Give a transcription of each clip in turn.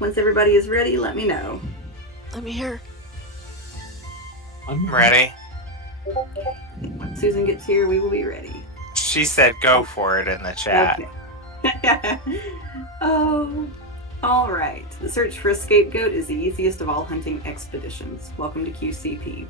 Once everybody is ready, let me know. I'm here. I'm ready. When Susan gets here, we will be ready. She said go for it in the chat. Okay. Oh, all right. The search for a scapegoat is the easiest of all hunting expeditions. Welcome to QCP.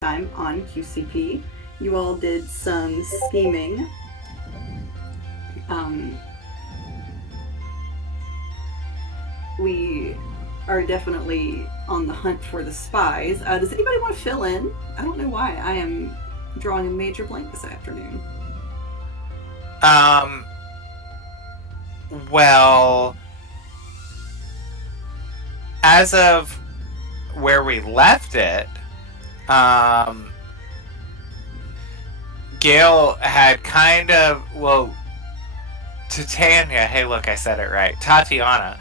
Time on QCP. You all did some scheming. We are definitely on the hunt for the spies. Does anybody want to fill in? I don't know why. I am drawing a major blank this afternoon. Well, as of where we left it, Gail had kind of, well, Titania, hey look, I said it right, Tatiana,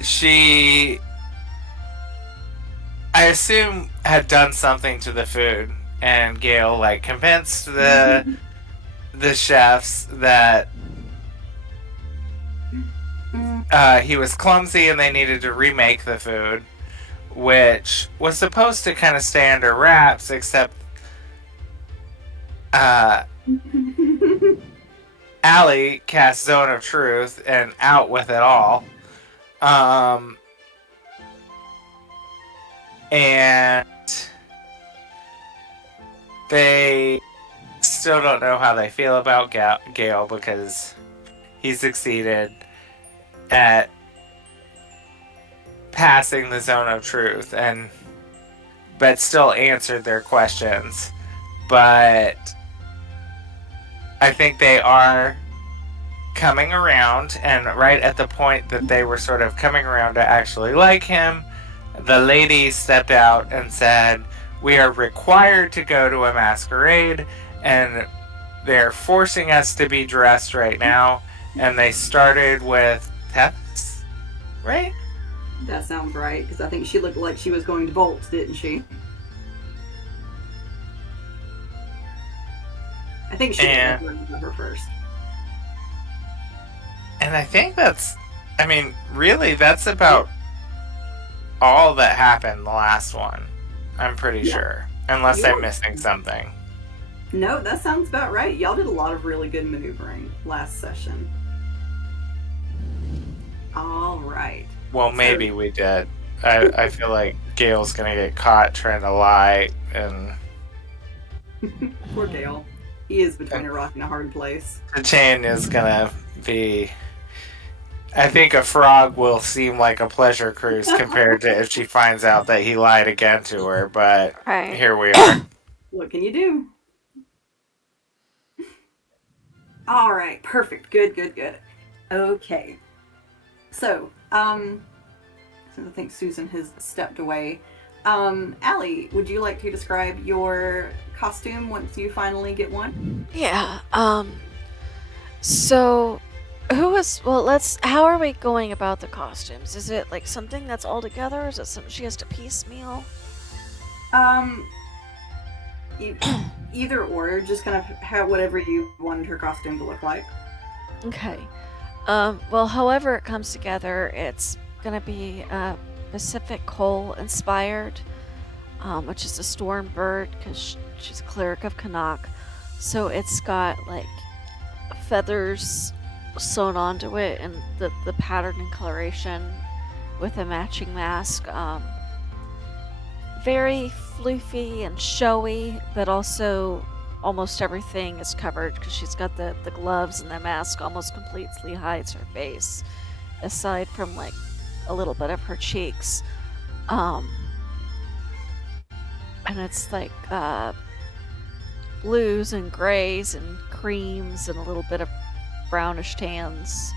she, I assume, had done something to the food, and Gail, like, convinced the chefs that he was clumsy and they needed to remake the food, which was supposed to kind of stay under wraps, except Allie cast Zone of Truth and out with it all. And they still don't know how they feel about Gale because he succeeded at passing the Zone of Truth but still answered their questions. But I think they are coming around, and right at the point that they were sort of coming around to actually like him, the lady stepped out and said, "We are required to go to a masquerade, and they're forcing us to be dressed right now." And they started with Tethys, right? That sounds right, because I think she looked like she was going to bolt, didn't she? I think she was her first. And I think that's, I mean, really, that's about all that happened the last one. I'm pretty sure. Unless I'm missing something. No, that sounds about right. Y'all did a lot of really good maneuvering last session. All right. Well, maybe we did. I feel like Gail's gonna get caught trying to lie, and poor Gale. He is between a rock and a hard place. Titania's gonna be. I think a frog will seem like a pleasure cruise compared to if she finds out that he lied again to her, but here we are. What can you do? All right, perfect. Good, good, good. Okay. So, since I think Susan has stepped away, Allie, would you like to describe your costume once you finally get one? Yeah, so how are we going about the costumes? Is it like something that's all together? Or is it something she has to piecemeal? Um, either or, just kind of have whatever you wanted her costume to look like. Okay. Well, however it comes together, it's gonna be Pacific Coal inspired, which is a storm bird because she's a cleric of Canuck. So it's got like feathers sewn onto it and the pattern and coloration with a matching mask. Very floofy and showy, but also almost everything is covered because she's got the gloves, and the mask almost completely hides her face, aside from like a little bit of her cheeks. And it's like blues and grays and creams and a little bit of brownish tans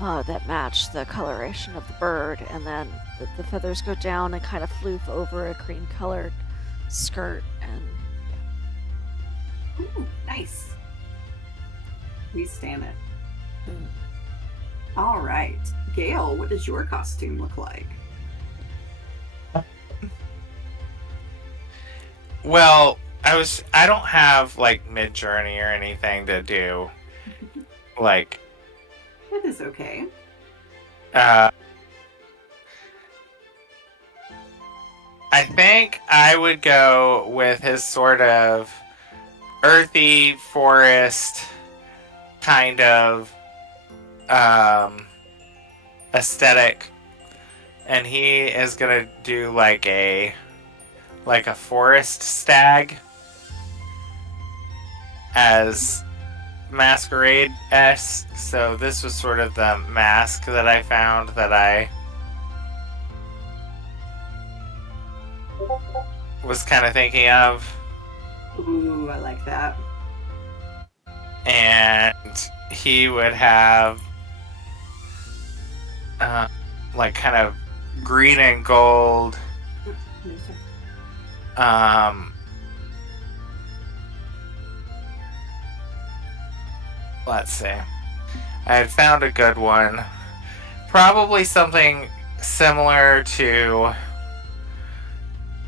that match the coloration of the bird, and then the feathers go down and kind of floof over a cream colored skirt. And Ooh, nice. We stand it. All right, Gail, what does your costume look like? Well, I don't have like mid-journey or anything to do. Like, That is okay. I think I would go with his sort of earthy forest kind of aesthetic, and he is gonna do like a forest stag as masquerade-esque. So this was sort of the mask that I found that I was kind of thinking of. Ooh, I like that. And he would have like kind of green and gold No, sorry. Let's see. I had found a good one. Probably something similar to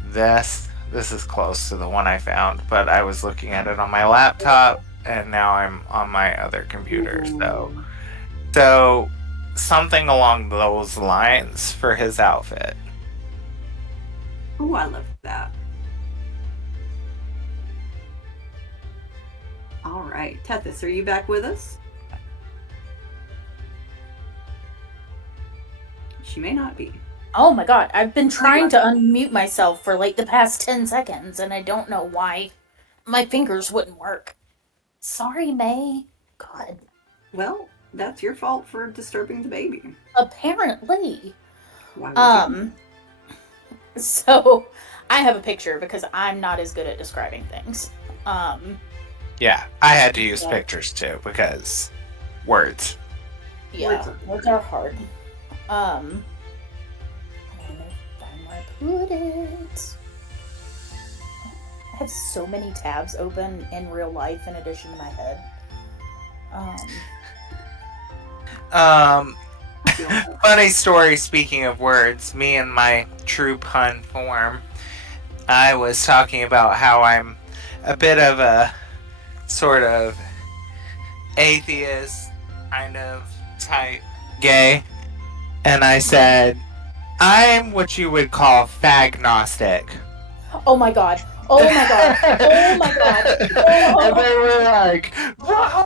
this. This is close to the one I found, but I was looking at it on my laptop, and now I'm on my other computer. So something along those lines for his outfit. Ooh, I love that. All right, Tethys, are you back with us? She may not be. Oh my god, I've been trying to unmute myself for like the past 10 seconds, and I don't know why my fingers wouldn't work. Sorry, May. God. Well, that's your fault for disturbing the baby. Apparently. Why would you? So I have a picture because I'm not as good at describing things. Yeah, I had to use Yeah. pictures too because words. Yeah, words are hard. I don't know where I put it. I have so many tabs open in real life in addition to my head. Funny story, speaking of words, me and my true pun form, I was talking about how I'm a bit of a sort of atheist kind of type gay, and I said, I'm what you would call fagnostic. Oh my god. Oh my god. Oh my god. Oh. And they were like, "Wow,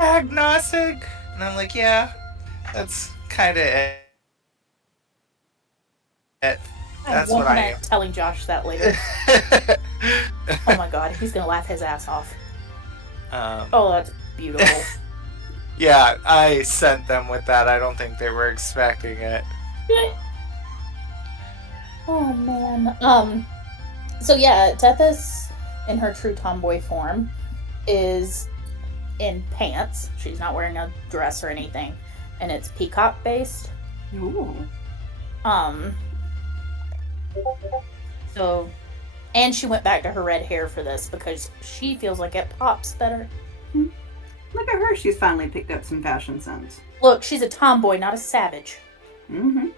agnostic?" And I'm like, yeah, that's kind of it. That's what I am. Telling Josh that later. Oh my god, he's gonna laugh his ass off. Oh, that's beautiful. Yeah, I sent them with that. I don't think they were expecting it. Oh man. So yeah, Tethys in her true tomboy form is in pants. She's not wearing a dress or anything. And it's peacock based. Ooh. So, and she went back to her red hair for this because she feels like it pops better. Look at her. She's finally picked up some fashion sense. Look, she's a tomboy, not a savage. The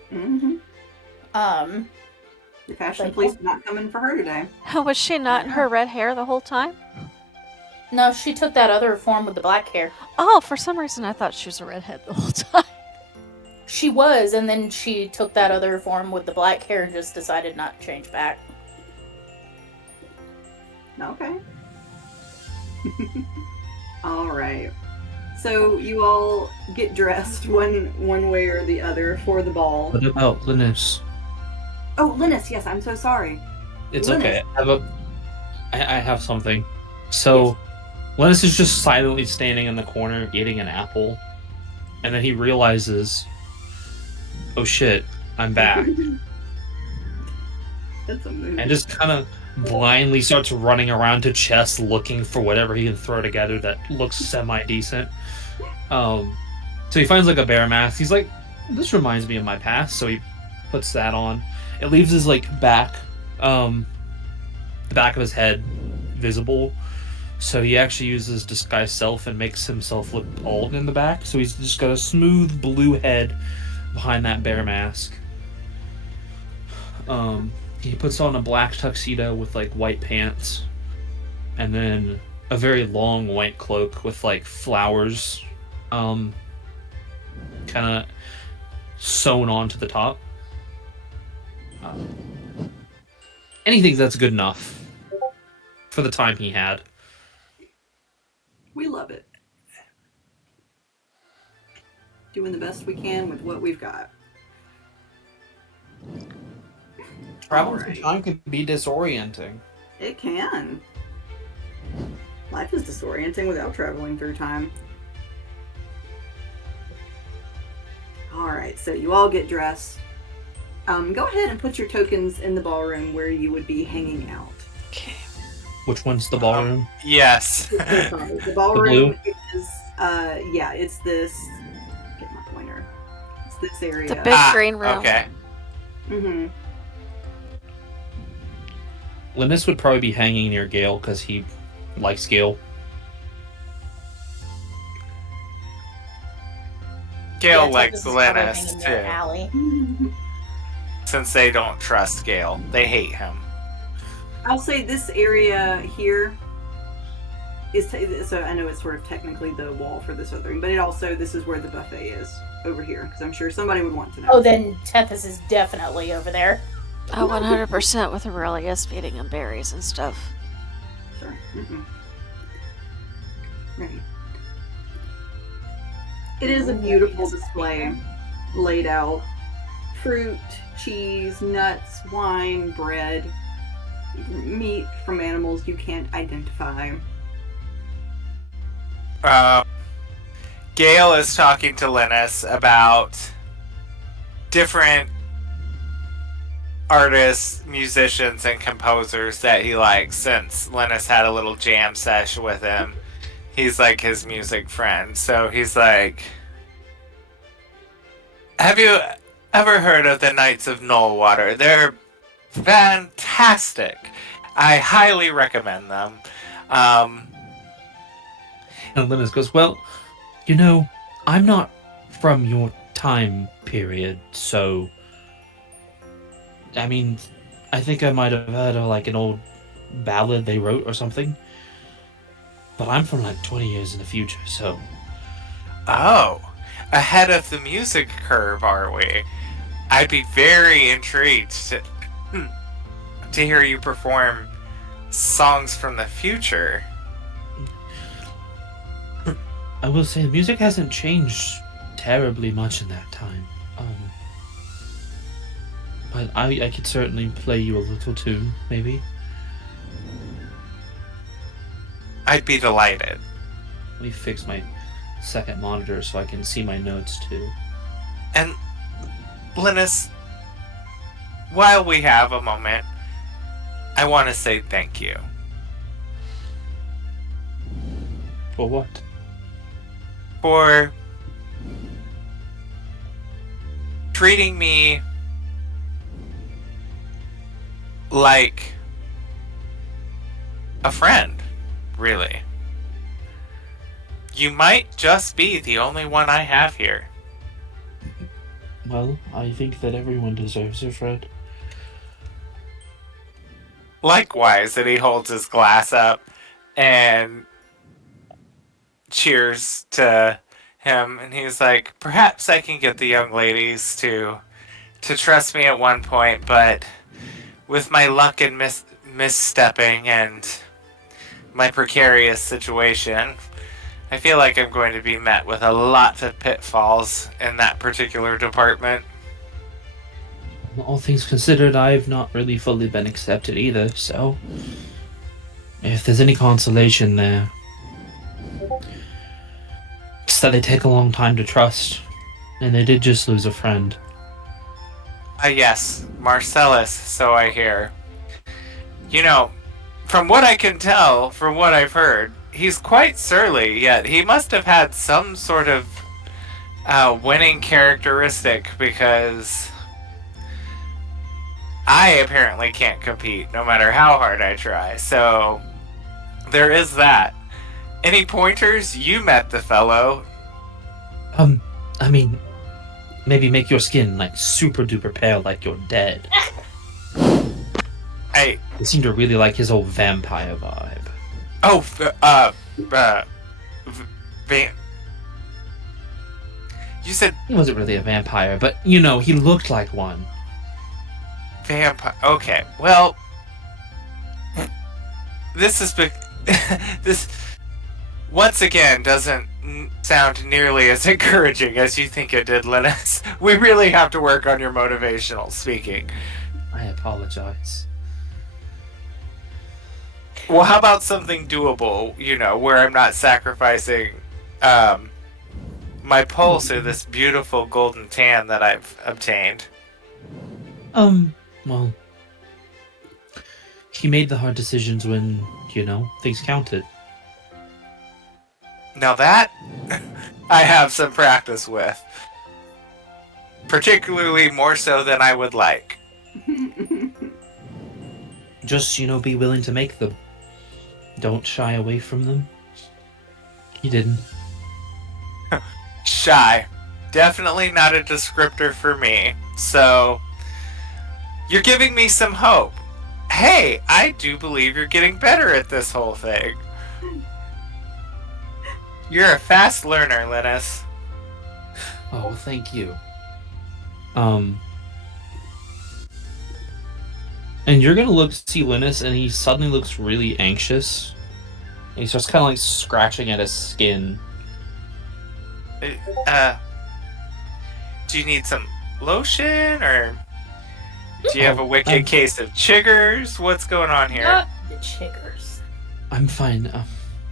fashion Like, police are not coming for her today. Was she not in her red hair the whole time? No, she took that other form with the black hair. Oh, for some reason I thought she was a redhead the whole time. She was, and then she took that other form with the black hair and just decided not to change back. Okay. All right. So you all get dressed one way or the other for the ball. What about Linus? Oh, Linus, yes, I'm so sorry. It's Linus. okay. I have something. So, Linus is just silently standing in the corner eating an apple, and then he realizes, "Oh shit, I'm back," That's a move. and just kind of blindly starts running around to chests looking for whatever he can throw together that looks semi-decent. So he finds like a bear mask. He's like, "This reminds me of my past," so he puts that on. It leaves his like back, the back of his head visible. So he actually uses disguise self and makes himself look bald in the back. So he's just got a smooth blue head behind that bear mask. He puts on a black tuxedo with like white pants, and then a very long white cloak with like flowers, kind of sewn onto the top. Anything that's good enough for the time he had. We love it. Doing the best we can with what we've got. Travel Alright. through time can be disorienting. It can. Life is disorienting without traveling through time. Alright, so you all get dressed. Go ahead and put your tokens in the ballroom where you would be hanging out. Okay. Which one's the ballroom? Yes. The ballroom is, yeah, it's this. Get my pointer. It's this area. The big green room. Okay. Mm-hmm. Linus would probably be hanging near Gale because he likes Gale. Gale Yeah, likes Texas is probably Linus hanging near too, Allie. since they don't trust Gale. They hate him. I'll say this area here is so I know it's sort of technically the wall for this other room, but it also this is where the buffet is over here because I'm sure somebody would want to know. Oh, then Tethys is definitely over there. Oh, 100% with Aurelius feeding him berries and stuff. Sure. Mm-hmm. Right. It is a beautiful display laid out. Fruit, cheese, nuts, wine, bread, meat from animals you can't identify. Gale is talking to Linus about different artists, musicians, and composers that he likes, since Linus had a little jam sesh with him. He's like his music friend. So he's like, have you ever heard of the Knights of Nullwater? They're fantastic. I highly recommend them. And Linus goes, "Well, you know, I'm not from your time period, so... I mean, I think I might have heard of like an old ballad they wrote or something. But I'm from like 20 years in the future, so..." Oh, ahead of the music curve, are we? I'd be very intrigued to hear you perform songs from the future. I will say the music hasn't changed terribly much in that time. But I could certainly play you a little tune, maybe. I'd be delighted. Let me fix my second monitor so I can see my notes too. And Linus, while we have a moment, I want to say thank you. For what? for treating me like a friend, really. You might just be the only one I have here. Well, I think that everyone deserves a friend. Likewise, and he holds his glass up and cheers to him, and he's like, perhaps I can get the young ladies to trust me at one point, but with my luck and misstepping and my precarious situation, I feel like I'm going to be met with a lot of pitfalls in that particular department. All things considered, I've not really fully been accepted either, so if there's any consolation there, it's that they take a long time to trust, and they did just lose a friend. Yes, Marcellus, so I hear. You know, from what I can tell, from what I've heard, he's quite surly, yet he must have had some sort of winning characteristic, because I apparently can't compete no matter how hard I try. So there is that. Any pointers? You met the fellow. I mean, maybe make your skin like super duper pale like you're dead. They seem to really like his old vampire vibe. Oh, you said He wasn't really a vampire, but you know, he looked like one. vampire. Okay, well, this is this once again doesn't sound nearly as encouraging as you think it did, Linus. We really have to work on your motivational speaking. I apologize. Well, how about something doable, you know, where I'm not sacrificing my pulse or this beautiful golden tan that I've obtained? Well, he made the hard decisions when, you know, things counted. Now that I have some practice with. Particularly more so than I would like. Just, you know, be willing to make them. Don't shy away from them. He didn't. Shy. Definitely not a descriptor for me. So, you're giving me some hope. Hey, I do believe you're getting better at this whole thing. You're a fast learner, Linus. Oh, thank you. And you're gonna see Linus, and he suddenly looks really anxious. And he starts kind of like scratching at his skin. Do you need some lotion, or do you have a wicked case of chiggers? What's going on here? Not the chiggers. I'm fine.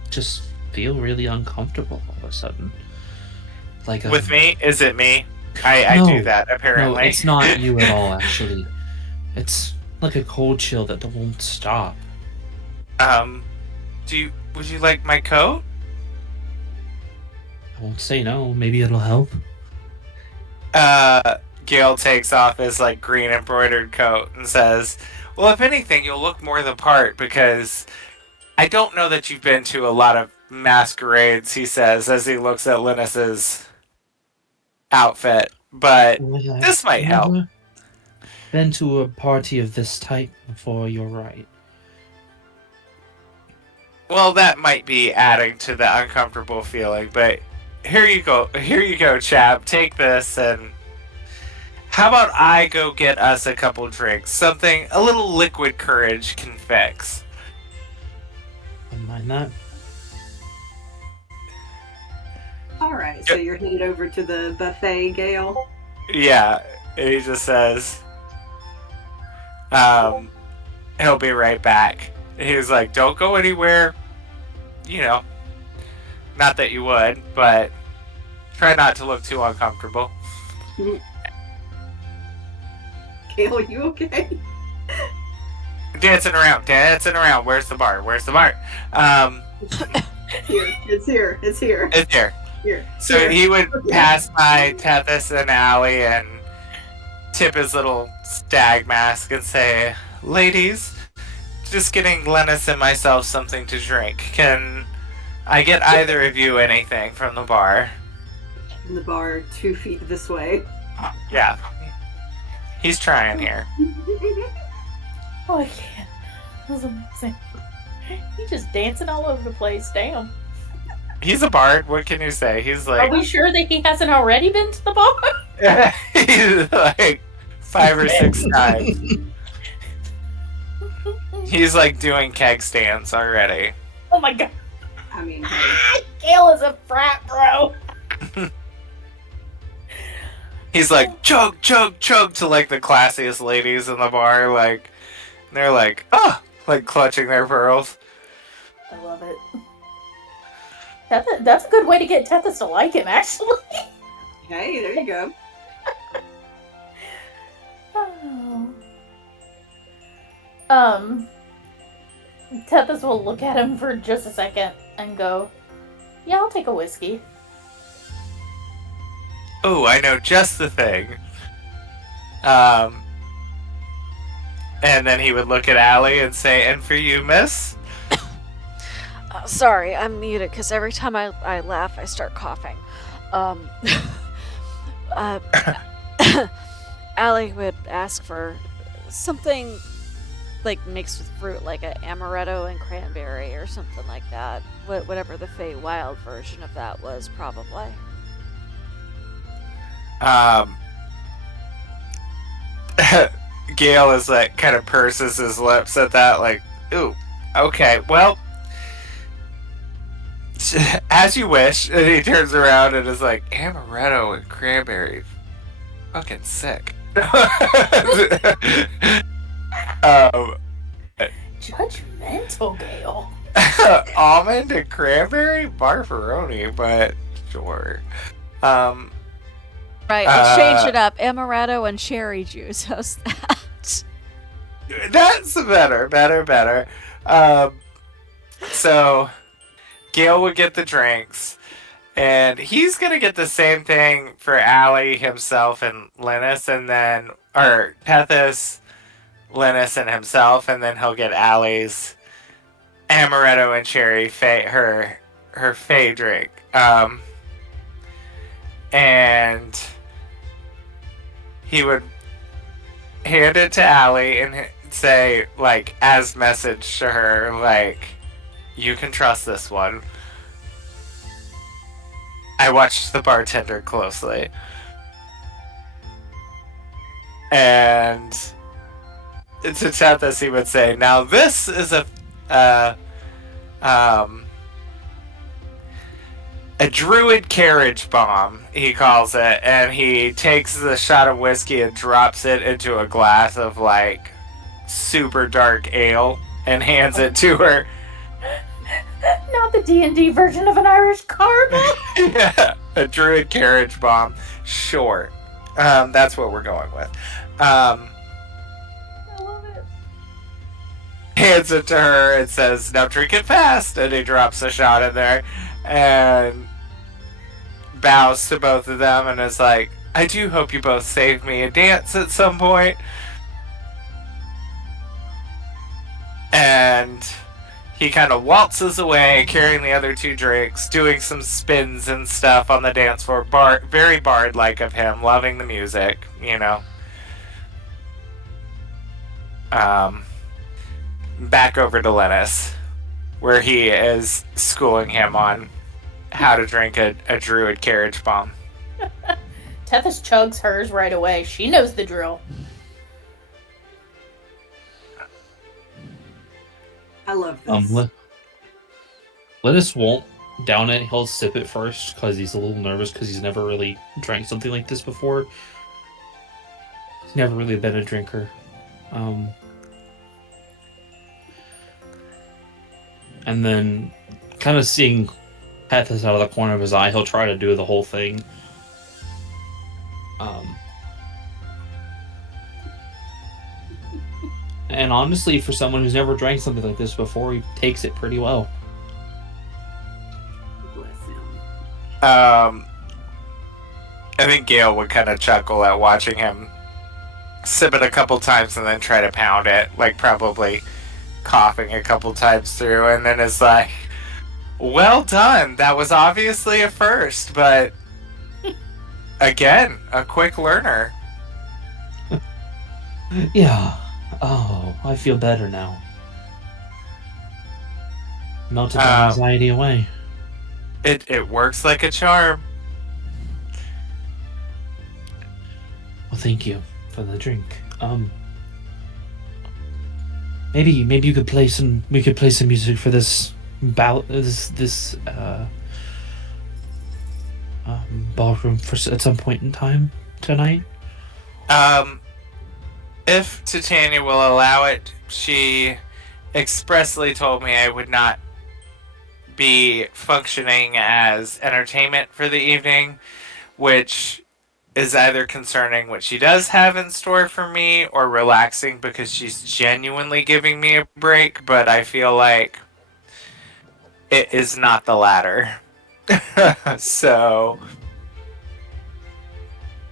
Just feel really uncomfortable all of a sudden. Like with me? Is it me? I do that apparently. No, it's not you at all. Actually, it's like a cold chill that won't stop. Would you like my coat? I won't say no. Maybe it'll help. Gale takes off his like green embroidered coat and says, well, if anything, you'll look more the part, because I don't know that you've been to a lot of masquerades, he says, as he looks at Linus's outfit, but this might help. Been to a party of this type before, you're right. Well, that might be adding to the uncomfortable feeling, but here you go, chap. Take this, and how about I go get us a couple drinks? Something a little liquid courage can fix. Wouldn't mind that. Alright, so you're headed over to the buffet, Gale? Yeah, and he just says, he'll be right back. And he was like, don't go anywhere. You know, not that you would, but try not to look too uncomfortable. Gale, you okay? Dancing around. Where's the bar? It's here. Here. So Here. he would pass by Tethys and Allie and tip his little stag mask and say, "Ladies, just getting Lennis and myself something to drink. Can I get either of you anything from the bar?" In the bar 2 feet this way. Yeah. He's trying here. Oh, I can't. That was amazing. He's just dancing all over the place. Damn. He's a bard. What can you say? He's like... Are we sure that he hasn't already been to the bar? He's like 5 or 6 times. He's like doing keg stands already. Oh my god. I mean, hey. Gail is a frat bro. He's like, chug, chug, chug to like the classiest ladies in the bar. Like, they're like, oh, like clutching their pearls. I love it. That's a good way to get Tethys to like him, actually. Hey, there you go. Oh. Tethys will look at him for just a second and go, "Yeah, I'll take a whiskey." Oh, I know just the thing. And then he would look at Allie and say, "And for you, miss?" Sorry, I'm muted because every time I laugh, I start coughing. Allie would ask for something like mixed with fruit, like an amaretto and cranberry or something like that. Whatever the Feywild version of that was, probably. Gale is like, kind of purses his lips at that, like, ooh, okay, well, as you wish. And he turns around and is like, amaretto and cranberry, fucking sick. Judgmental, Gale. Almond and cranberry? Barbaroni, but sure. Right, let's change it up. Amaretto and cherry juice. How's that? That's better. So, Gale would get the drinks, and he's gonna get the same thing for Allie, himself, and Linus, and then, or Tethys, Linus, and himself, and then he'll get Allie's amaretto and cherry her fey drink. And he would hand it to Allie and say, like, as message to her, like, you can trust this one. I watched the bartender closely. And to Tethys, he would say, now this is a druid carriage bomb, he calls it, and he takes the shot of whiskey and drops it into a glass of, like, super dark ale and hands it to her. Not the D&D version of an Irish car bomb. Yeah, a druid carriage bomb. Sure. That's what we're going with. I love it. Hands it to her and says, now drink it fast, and he drops a shot in there and bows to both of them and is like, I do hope you both save me a dance at some point. And he kind of waltzes away carrying the other 2 drinks, doing some spins and stuff on the dance floor. Very bard-like of him, loving the music, you know. Back over to Linus, where he is schooling him on how to drink a druid carriage bomb. Tethys chugs hers right away. She knows the drill. I love this. Linus won't down it. He'll sip it first because he's a little nervous because he's never really drank something like this before. He's never really been a drinker. And then, kind of seeing Tethys out of the corner of his eye, he'll try to do the whole thing. And honestly, for someone who's never drank something like this before, he takes it pretty well. Bless him. I think Gale would kind of chuckle at watching him sip it a couple times and then try to pound it, like probably coughing a couple times through, and then is like, well done, that was obviously a first, but again, a quick learner. Yeah. Oh, I feel better now. Melted the anxiety away. It works like a charm. Well, thank you for the drink. Maybe you could play some. We could play some music for this ballroom at some point in time tonight. If Titania will allow it, she expressly told me I would not be functioning as entertainment for the evening, which is either concerning what she does have in store for me or relaxing because she's genuinely giving me a break, but I feel like it is not the latter. So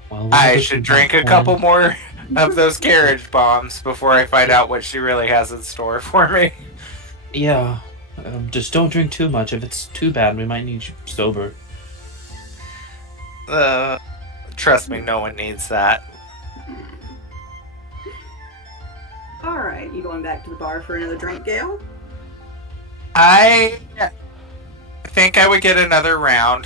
Well, I should drink a couple more of those carriage bombs before I find out what she really has in store for me. Yeah. Just don't drink too much. If it's too bad, we might need you sober. Trust me, no one needs that. Alright, you going back to the bar for another drink, Gale? I think I would get another round.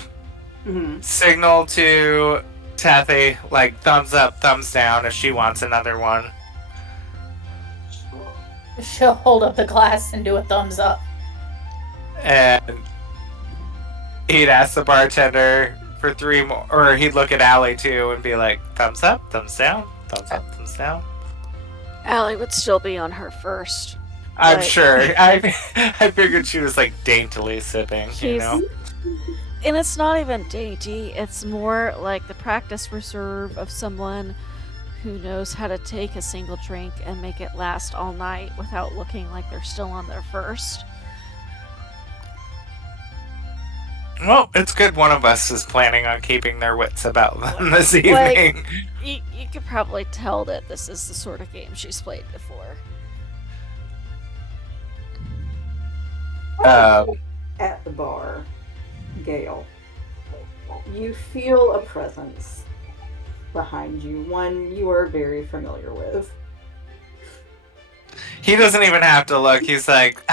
Mm-hmm. Signal to Tathy, like, thumbs up, thumbs down if she wants another one. She'll hold up the glass and do a thumbs up. And he'd ask the bartender for 3 more, or he'd look at Allie too and be like, thumbs up, thumbs down, thumbs up, thumbs down. Allie would still be on her first. I'm Right. sure. I figured she was like daintily sipping, you know? And it's not even dainty, it's more like the practice reserve of someone who knows how to take a single drink and make it last all night without looking like they're still on their first. Well, it's good one of us is planning on keeping their wits about them this evening. You could probably tell that this is the sort of game she's played before. At the bar, Gale, you feel a presence behind you, one you are very familiar with. He doesn't even have to look. He's like,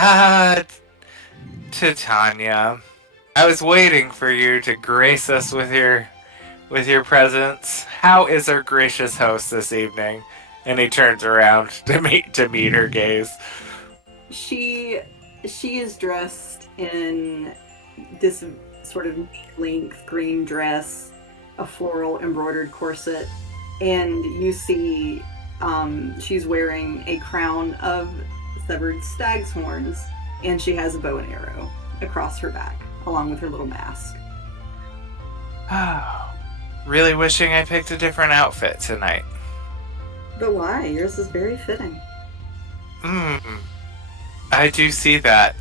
Titania, I was waiting for you to grace us with your presence. How is our gracious host this evening? And he turns around to meet her gaze. She is dressed in this sort of length green dress, a floral embroidered corset, and you see she's wearing a crown of severed stag's horns, and she has a bow and arrow across her back, along with her little mask. Really wishing I picked a different outfit tonight. But why? Yours is very fitting. I do see that.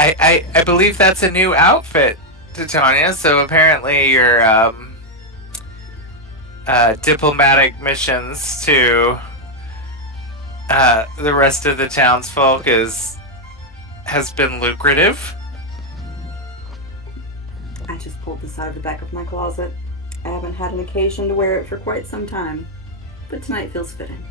I believe that's a new outfit, Titania, so apparently your diplomatic missions to the rest of the townsfolk has been lucrative. I just pulled this out of the back of my closet. I haven't had an occasion to wear it for quite some time, but tonight feels fitting.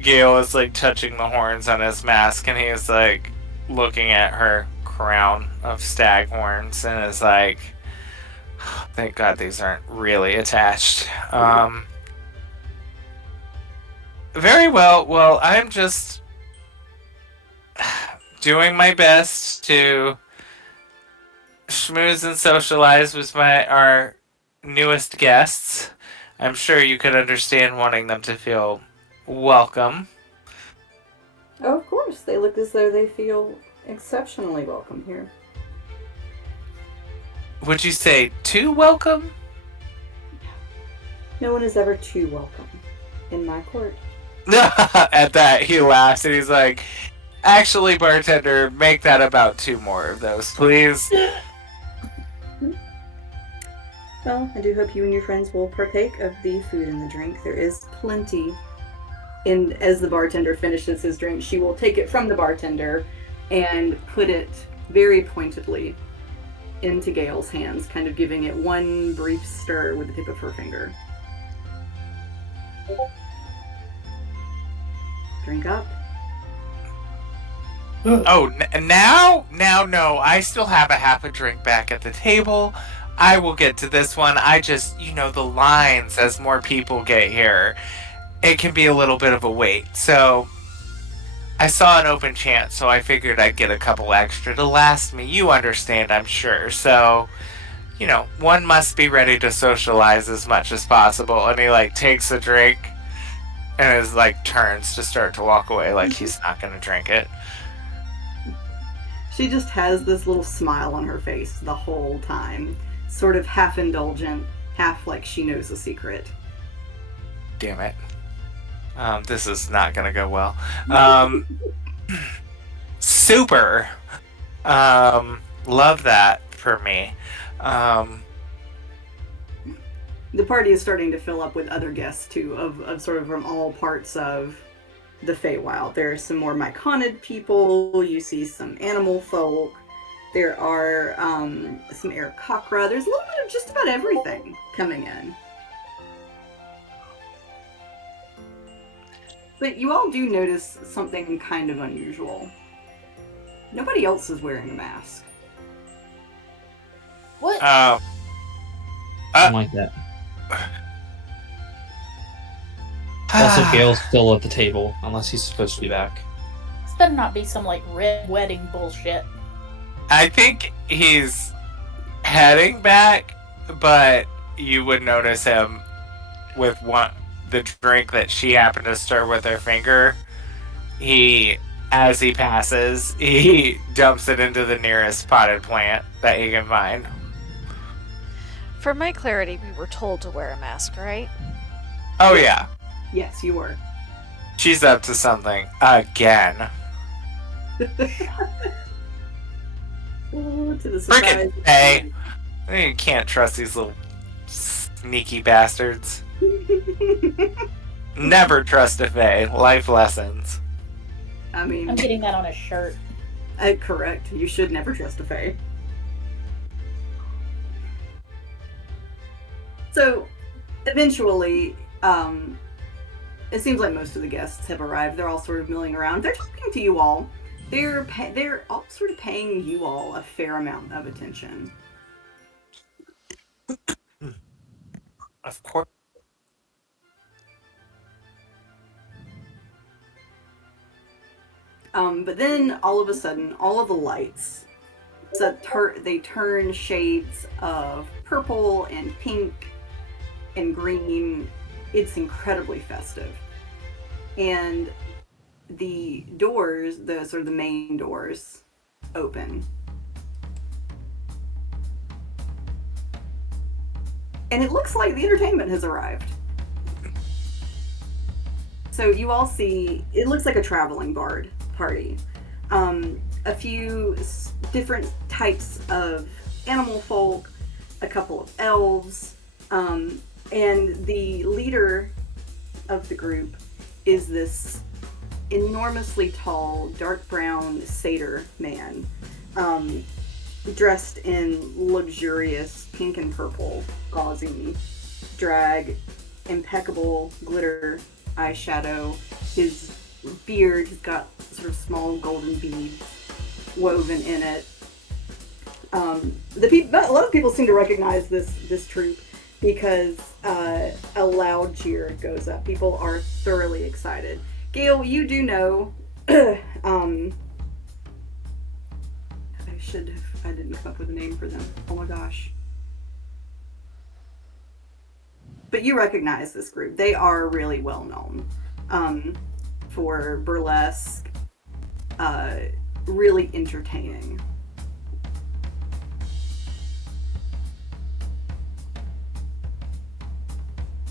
Gale is like touching the horns on his mask, and he is like looking at her crown of stag horns, and is like, "Thank God these aren't really attached." Very well. Well, I'm just doing my best to schmooze and socialize with our newest guests. I'm sure you could understand wanting them to feel welcome. Oh, of course. They look as though they feel exceptionally welcome here. Would you say too welcome? No one is ever too welcome in my court. At that, he laughs and he's like, Actually, bartender, make that about 2 more of those, please. Well, I do hope you and your friends will partake of the food and the drink. There is plenty. And as the bartender finishes his drink, she will take it from the bartender and put it very pointedly into Gale's hands, kind of giving it one brief stir with the tip of her finger. Drink up. Oh, now? Now, no. I still have a half a drink back at the table. I will get to this one. I just, the lines as more people get here, it can be a little bit of a wait. So, I saw an open chance, so I figured I'd get a couple extra to last me. You understand, I'm sure. So, one must be ready to socialize as much as possible. And he, takes a drink and is, turns to start to walk away like he's not going to drink it. She just has this little smile on her face the whole time. Sort of half indulgent, half like she knows a secret. Damn it. This is not gonna go well. Super. Love that for me. The party is starting to fill up with other guests too, of sort of from all parts of the Feywild. There are some more Myconid people, you see some animal folk, there are some Aarakocra, there's a little bit of just about everything coming in. But you all do notice something kind of unusual. Nobody else is wearing a mask. What? Something like that. Also, Gale's still at the table, unless he's supposed to be back. This better not be some, red wedding bullshit. I think he's heading back, but you would notice him with the drink that she happened to stir with her finger. As he passes, he dumps it into the nearest potted plant that he can find. For my clarity, we were told to wear a mask, right? Oh yeah, Yes, you were. she's up to something again. Ooh, to the surprise. Frickin' Faye. You can't trust these little sneaky bastards. Never trust a Fae. Life lessons. I mean, I'm getting that on a shirt. correct. You should never trust a Fae. So, eventually, it seems like most of the guests have arrived. They're all sort of milling around. They're talking to you all. They're all sort of paying you all a fair amount of attention. Of course. But then, all of a sudden, all of the lights, they turn shades of purple and pink and green. It's incredibly festive. And the doors, the main doors, open. And it looks like the entertainment has arrived. So you all see, it looks like a traveling bard party. A few different types of animal folk, a couple of elves, and the leader of the group is this enormously tall, dark brown satyr man, dressed in luxurious pink and purple gauzy drag, impeccable glitter eyeshadow. His beard has got sort of small golden beads woven in it. A lot of people seem to recognize this troupe because a loud cheer goes up. People are thoroughly excited. Gale, you do know. I didn't come up with a name for them. Oh my gosh. But you recognize this group. They are really well known for burlesque, really entertaining.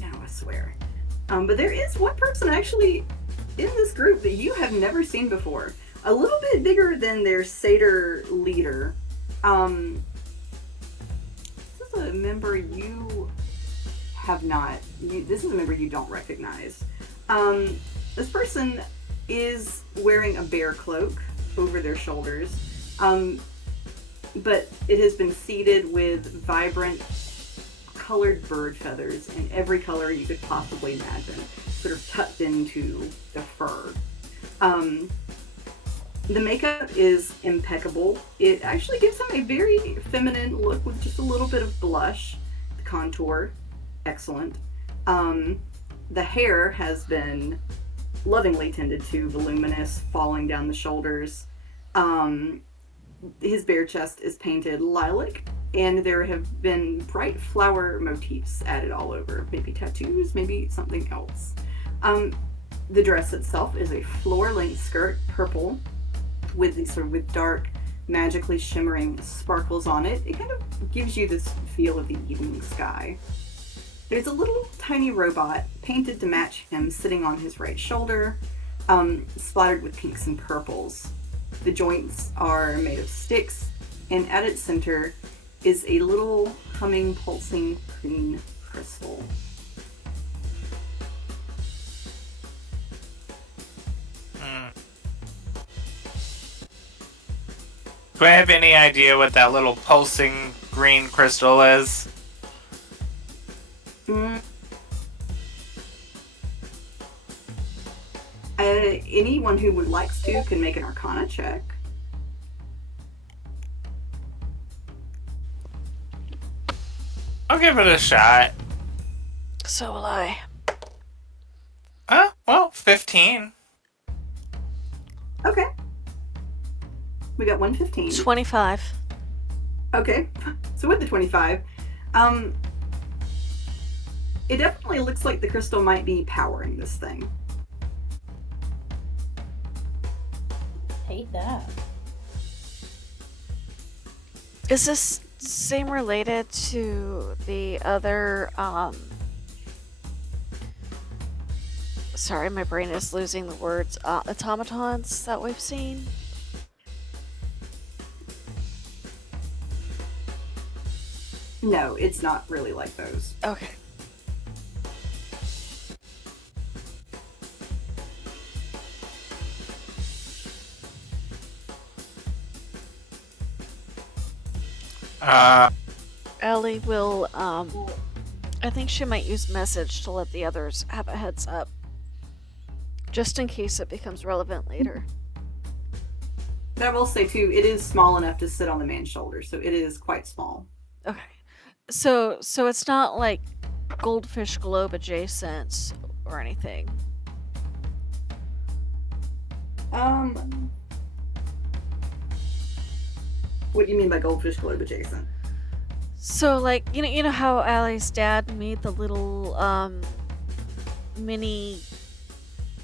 Now I swear. But there is one person actually in this group that you have never seen before. a little bit bigger than their satyr leader. This is a member you have not. This is a member you don't recognize. This person is wearing a bear cloak over their shoulders, but it has been seeded with vibrant colored bird feathers in every color you could possibly imagine, sort of tucked into the fur. The makeup is impeccable. It actually gives them a very feminine look with just a little bit of blush. The contour, excellent. The hair has been lovingly tended to, voluminous, falling down the shoulders. His bare chest is painted lilac, and there have been bright flower motifs added all over. Maybe tattoos, maybe something else. The dress itself is a floor-length skirt, purple, with these sort of with dark, magically shimmering sparkles on it. It kind of gives you this feel of the evening sky. There's a little tiny robot painted to match him sitting on his right shoulder, splattered with pinks and purples. The joints are made of sticks, and at its center is a little humming, pulsing green crystal. Do I have any idea what that little pulsing green crystal is? Anyone who would like to can make an Arcana check. I'll give it a shot. So will I. Well, 15. Okay. We got 115. 25. Okay. So with the 25, it definitely looks like the crystal might be powering this thing. Hate that. Is this same related to the other, sorry, my brain is losing the words, automatons that we've seen? No, it's not really like those. Okay. Ellie will, I think she might use message to let the others have a heads up. Just in case it becomes relevant later. But I will say too, it is small enough to sit on the man's shoulder, so it is quite small. Okay. So it's not like goldfish globe adjacent or anything. What do you mean by goldfish globe adjacent? So like you know how Allie's dad made the little mini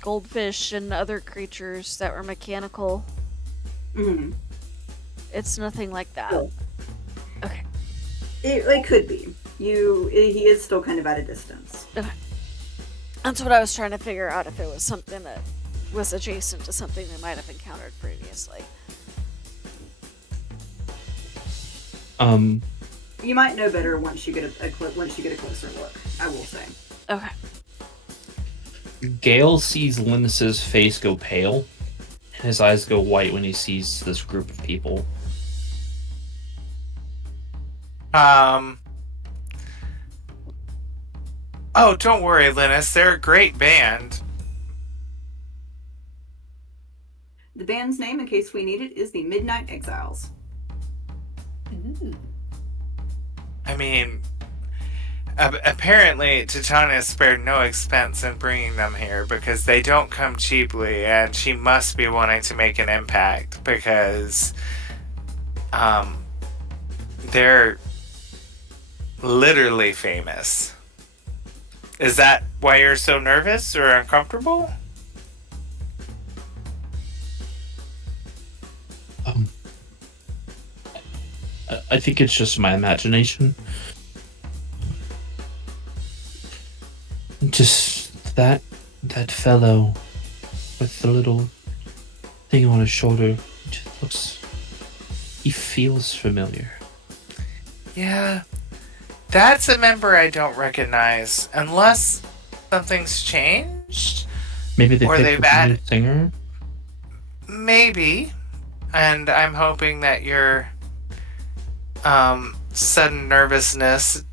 goldfish and other creatures that were mechanical. Mm-hmm. It's nothing like that. Cool. Okay. It could be. He is still kind of at a distance. Okay. That's what I was trying to figure out, if it was something that was adjacent to something they might have encountered previously. You might know better once you get a closer look, I will say. Okay. Gale sees Linus's face go pale, and his eyes go white when he sees this group of people. Oh, don't worry, Linus. They're a great band. The band's name, in case we need it, is the Midnight Exiles. Ooh. I mean, apparently Titania spared no expense in bringing them here because they don't come cheaply, and she must be wanting to make an impact because they're literally famous. Is that why you're so nervous or uncomfortable? I think it's just my imagination. Just that fellow with the little thing on his shoulder. It just looks... He feels familiar. Yeah. That's a member I don't recognize. Unless something's changed. Maybe they Or picked they've up a new added... singer? Maybe. And I'm hoping that your sudden nervousness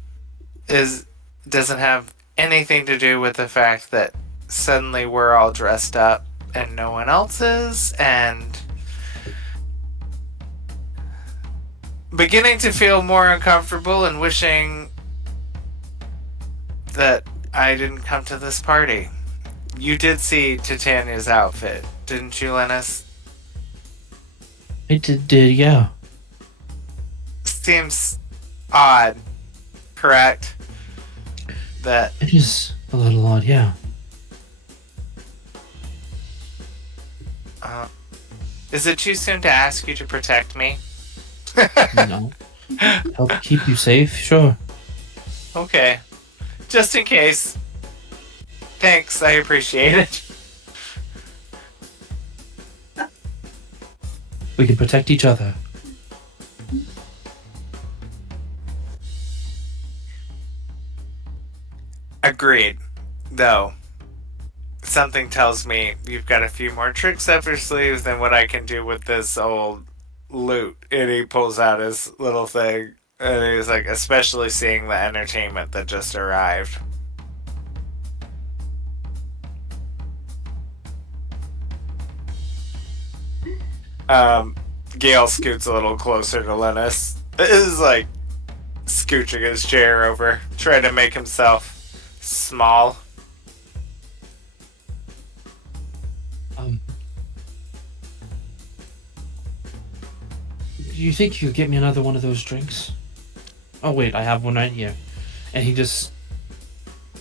doesn't have anything to do with the fact that suddenly we're all dressed up and no one else is, and beginning to feel more uncomfortable and wishing that I didn't come to this party. You did see Titania's outfit, didn't you, Linus? I did, yeah. Seems odd, correct? That It is a little odd, yeah. is it too soon to ask you to protect me? No. Help keep you safe, sure. Okay. Just in case. Thanks, I appreciate it. We can protect each other. Agreed. Though, something tells me you've got a few more tricks up your sleeves than what I can do with this old loot. And he pulls out his little thing. And he's like, especially seeing the entertainment that just arrived. Gale scoots a little closer to Linus. Is like scooching his chair over, trying to make himself small. Do you think you could get me another one of those drinks? Oh wait, I have one right here. And he just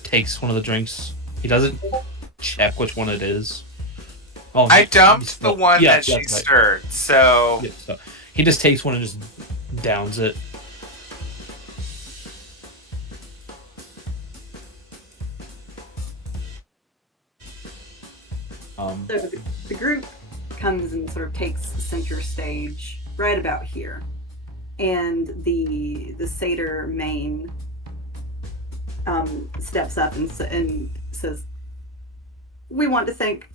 takes one of the drinks. He doesn't check which one it is. Oh, I dumped the one that she stirred, so... Yeah, so he just takes one and just downs it. So the group comes and sort of takes center stage right about here. And the satyr main steps up and says, "We want to thank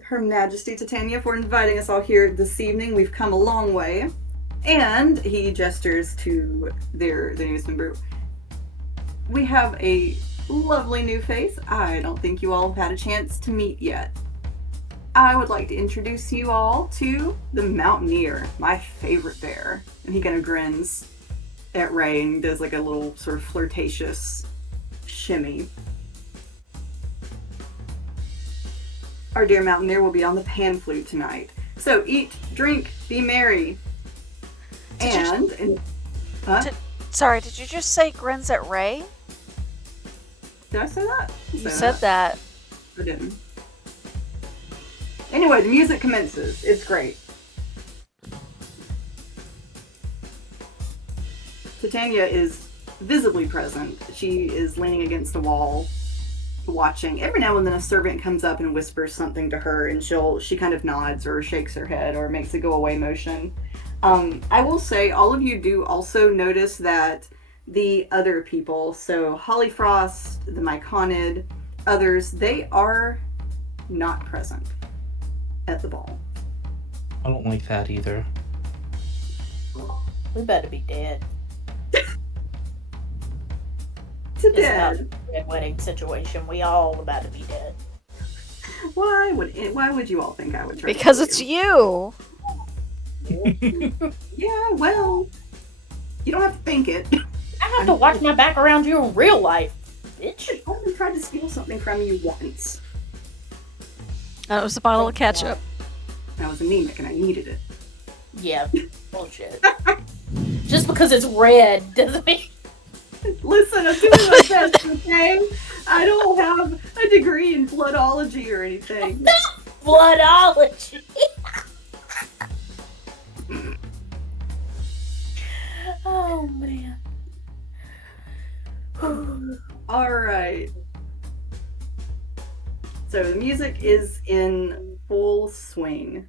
Her Majesty Titania for inviting us all here this evening. We've come a long way." And he gestures to their newest member. "We have a lovely new face I don't think you all have had a chance to meet yet. I would like to introduce you all to the Mountaineer, my favorite bear." And he kind of grins at Ray and does like a little sort of flirtatious shimmy. "Our dear Mountaineer will be on the pan flute tonight. So eat, drink, be merry." Sorry, did you just say grins at Ray? Did I say that? You said that. I didn't. Anyway, the music commences. It's great. Titania is visibly present. She is leaning against the wall, watching. Every now and then a servant comes up and whispers something to her, and she kind of nods or shakes her head or makes a go away motion. I will say all of you do also notice that the other people, so Hollyfrost, the Myconid, others, they are not present at the ball. I don't like that either. We better be dead. To It's not dead. a dead wedding situation. We all about to be dead. Why would you all think I would try? Because it's you. Yeah, well, you don't have to think it. I have to watch my back around you in real life, bitch. I only tried to steal something from you once. That was a bottle of ketchup. I was anemic and I needed it. Yeah, bullshit. Just because it's red doesn't mean... Listen, I'm doing my best, okay? I don't have a degree in bloodology or anything. Bloodology. Oh, man. Alright. So the music is in full swing.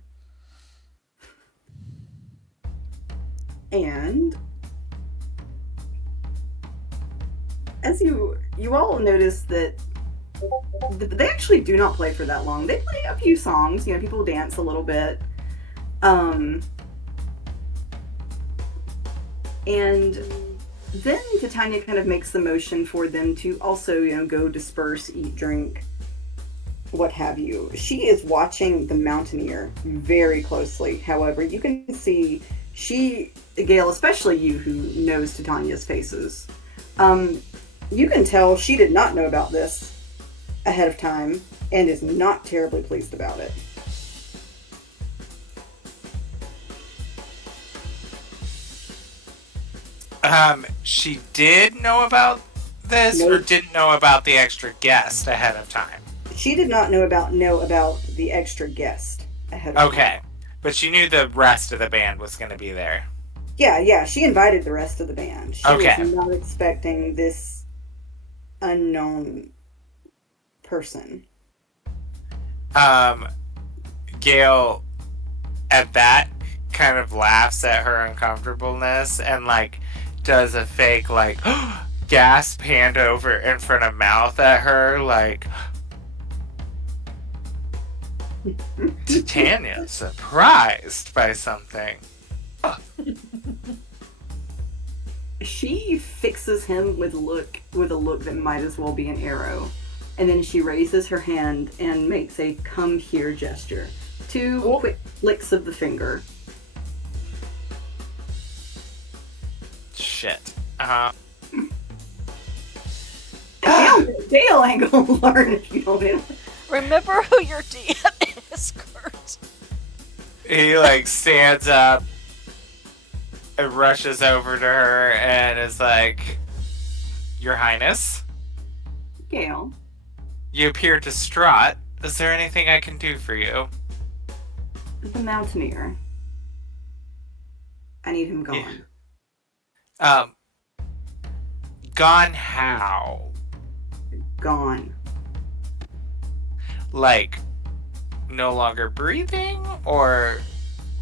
And as you all notice that they actually do not play for that long. They play a few songs, people dance a little bit. And then Titania kind of makes the motion for them to also, go disperse, eat, drink, what have you. She is watching the Mountaineer very closely. However, you can see Gale, especially you who knows Titania's faces, you can tell she did not know about this ahead of time and is not terribly pleased about it. She did know about this, or didn't know about the extra guest ahead of time? She did not know about the extra guest ahead of time. Okay, but she knew the rest of the band was going to be there. Yeah, she invited the rest of the band. She Okay. was not expecting this unknown person. Gale, at that, kind of laughs at her uncomfortableness and, does a fake, gasp, hand over in front of mouth at her, Titania, surprised by something. She fixes him with a look that might as well be an arrow. And then she raises her hand and makes a come here gesture. 2 quick flicks of the finger. Shit. Dale ain't gonna learn if you don't know. Remember who your DM is, Kurt. He, stands up and rushes over to her and is like, Your Highness, Gale. you appear distraught. Is there anything I can do for you? The Mountaineer. I need him gone. Gone how? Gone. No longer breathing, or?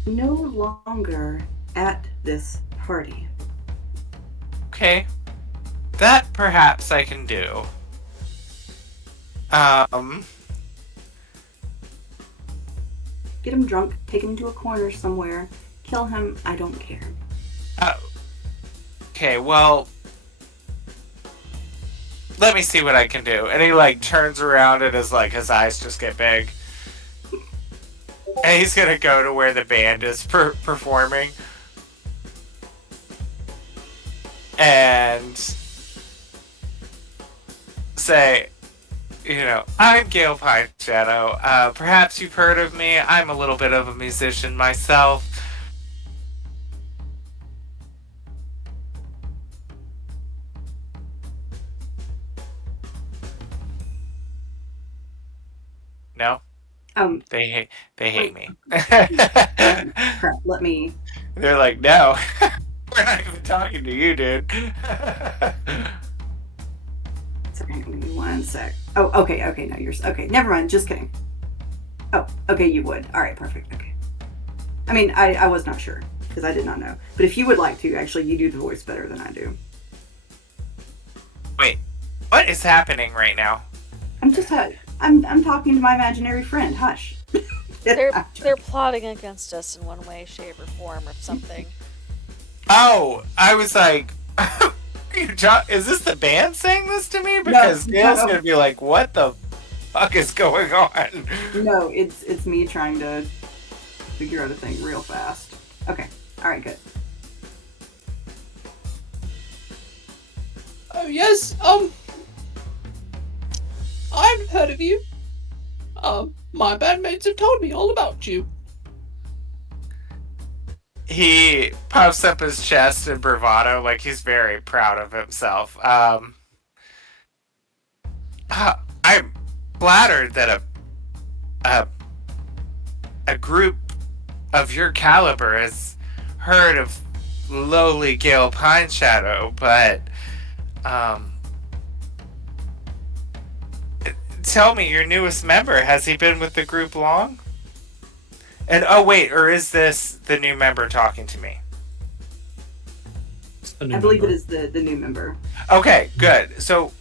No longer at this party. Okay. That perhaps I can do. Get him drunk, take him to a corner somewhere, kill him, I don't care. Okay, well, let me see what I can do. And he turns around and his eyes just get big. And he's gonna go to where the band is performing. And say, I'm Gale Pine Shadow. Perhaps you've heard of me. I'm a little bit of a musician myself. No? They hate me. Crap, let me... They're like, no. We're not even talking to you, dude. Sorry, give me one sec. Oh, okay, no, you're... Okay, never mind, just kidding. Oh, okay, you would. Alright, perfect, okay. I mean, I was not sure, because I did not know. But if you would like to, actually, you do the voice better than I do. Wait, what is happening right now? I'm talking to my imaginary friend. Hush. They're plotting against us in one way, shape, or form, or something. Oh, I was like, is this the band saying this to me? Because Gale's gonna be like, what the fuck is going on? No, it's me trying to figure out a thing real fast. Okay. All right. Good. Oh yes. I've heard of you. My bandmates have told me all about you. He puffs up his chest in bravado, like he's very proud of himself. I'm flattered that a group of your caliber has heard of lowly Gale Pine Shadow, but tell me, your newest member, has he been with the group long? And oh wait, or is this the new member talking to me? A new I believe member. it is the new member. Okay, good. So,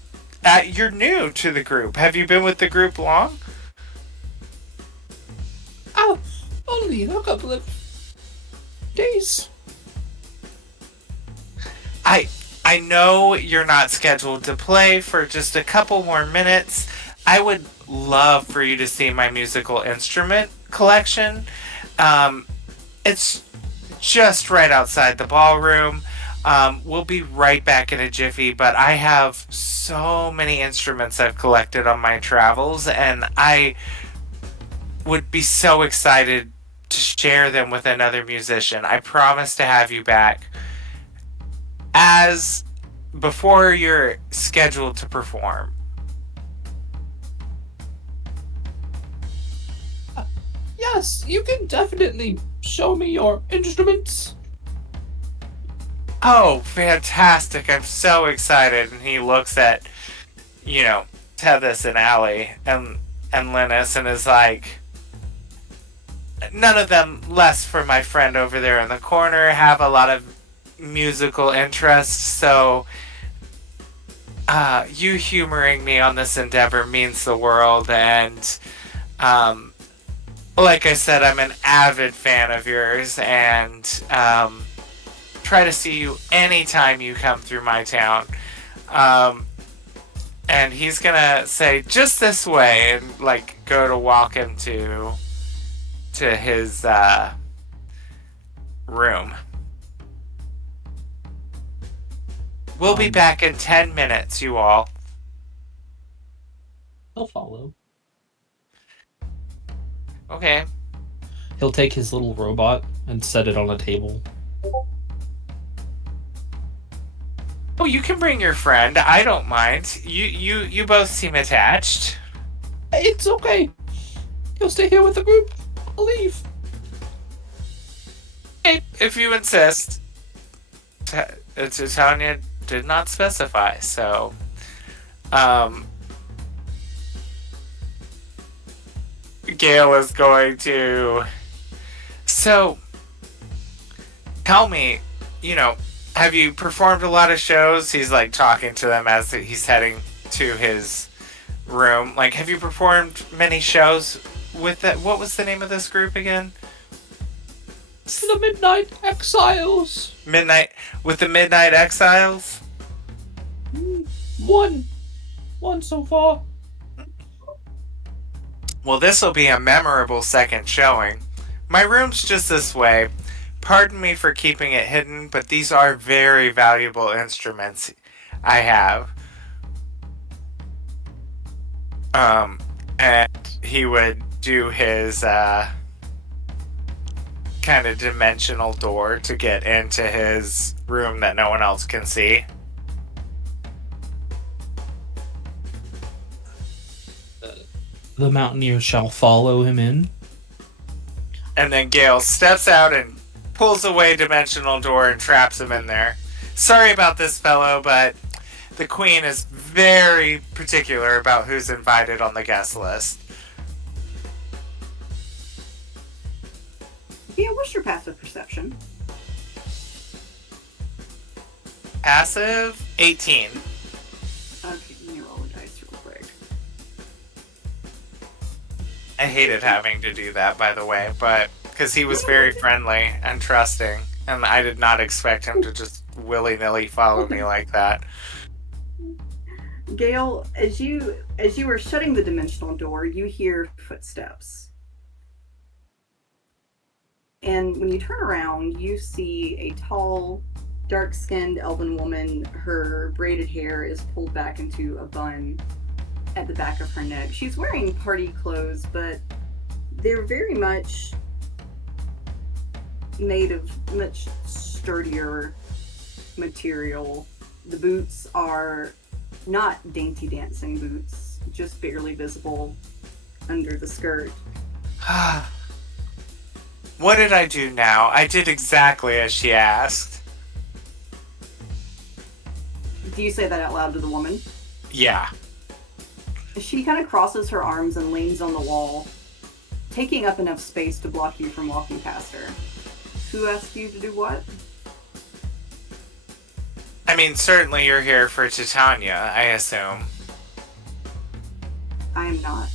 you're new to the group. Have you been with the group long? Oh, only a couple of days. I know you're not scheduled to play for just a couple more minutes. I would love for you to see my musical instrument collection. It's just right outside the ballroom. We'll be right back in a jiffy, but I have so many instruments I've collected on my travels, and I would be so excited to share them with another musician. I promise to have you back as before you're scheduled to perform. Yes, you can definitely show me your instruments. Oh, fantastic. I'm so excited. And he looks at, Tethys and Allie and Linus and is like, none of them, less for my friend over there in the corner, have a lot of musical interests, so you humoring me on this endeavor means the world, and like I said, I'm an avid fan of yours, and try to see you anytime you come through my town. And he's gonna say, just this way, and like go to walk him to his room. We'll be back in 10 minutes, you all. He'll follow. Okay. He'll take his little robot and set it on a table. Oh, you can bring your friend. I don't mind. You both seem attached. It's okay. You'll stay here with the group. I'll leave. Hey, if you insist. Titania did not specify, so Gale is going to. So, tell me, have you performed a lot of shows? He's like talking to them as he's heading to his room. Like, have you performed many shows with that? What was the name of this group again? The Midnight Exiles. With the Midnight Exiles? One so far. Well, this will be a memorable second showing. My room's just this way. Pardon me for keeping it hidden, but these are very valuable instruments I have. And he would do his kind of dimensional door to get into his room that no one else can see. The mountaineer shall follow him in. And then Gale steps out and pulls away dimensional door and traps him in there. Sorry about this, fellow, but the queen is very particular about who's invited on the guest list. Yeah, what's your passive perception? Passive, 18. Okay, let me roll the dice real quick. I hated having to do that, by the way, but because he was very friendly and trusting, and I did not expect him to just willy-nilly follow me like that. Gale, as you are shutting the dimensional door, you hear footsteps. And when you turn around, you see a tall, dark-skinned elven woman. Her braided hair is pulled back into a bun at the back of her neck. She's wearing party clothes, but they're very much made of much sturdier material. The boots are not dainty dancing boots, just barely visible under the skirt. What did I do now? I did exactly as she asked. Do you say that out loud to the woman? Yeah. She kind of crosses her arms and leans on the wall, taking up enough space to block you from walking past her. Who asked you to do what? I mean, certainly you're here for Titania, I assume. I am not.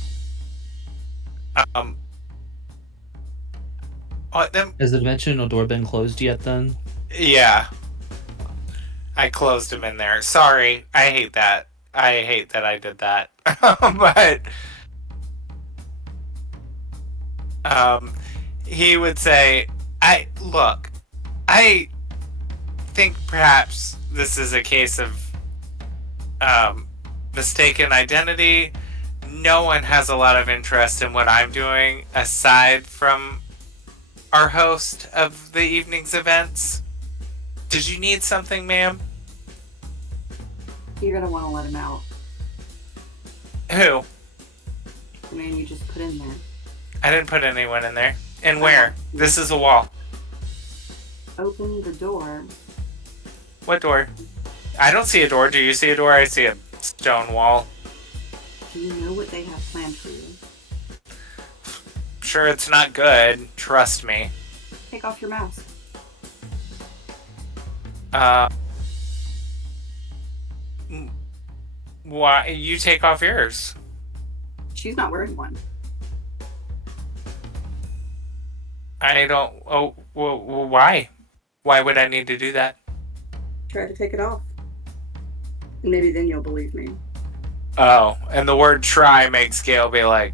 Um, what then? Has the dimensional door been closed yet then? Yeah, I closed him in there. Sorry, I hate that. I hate that I did that. But um, he would say, I think perhaps this is a case of mistaken identity. No one has a lot of interest in what I'm doing aside from our host of the evening's events. Did you need something, ma'am? You're gonna want to let him out. Who? The man you just put in there. I didn't put anyone in there. And where? This is a wall. Open the door. What door? I don't see a door. Do you see a door? I see a stone wall. Do you know what they have planned for you? Sure, it's not good. Trust me. Take off your mask. Why? You take off yours. She's not wearing one. I don't. Oh, well, why? Why would I need to do that? Try to take it off. And maybe then you'll believe me. Oh, and the word try makes Gale be like,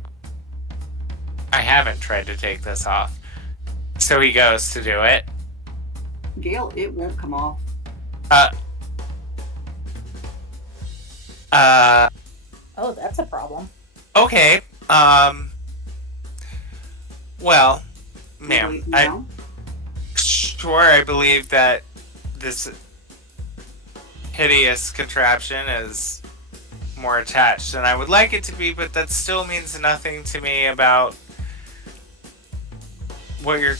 I haven't tried to take this off. So he goes to do it. Gale, it won't come off. Oh, that's a problem. Okay. Well, ma'am, Wait, now? I believe that this hideous contraption is more attached than I would like it to be, but that still means nothing to me about what you're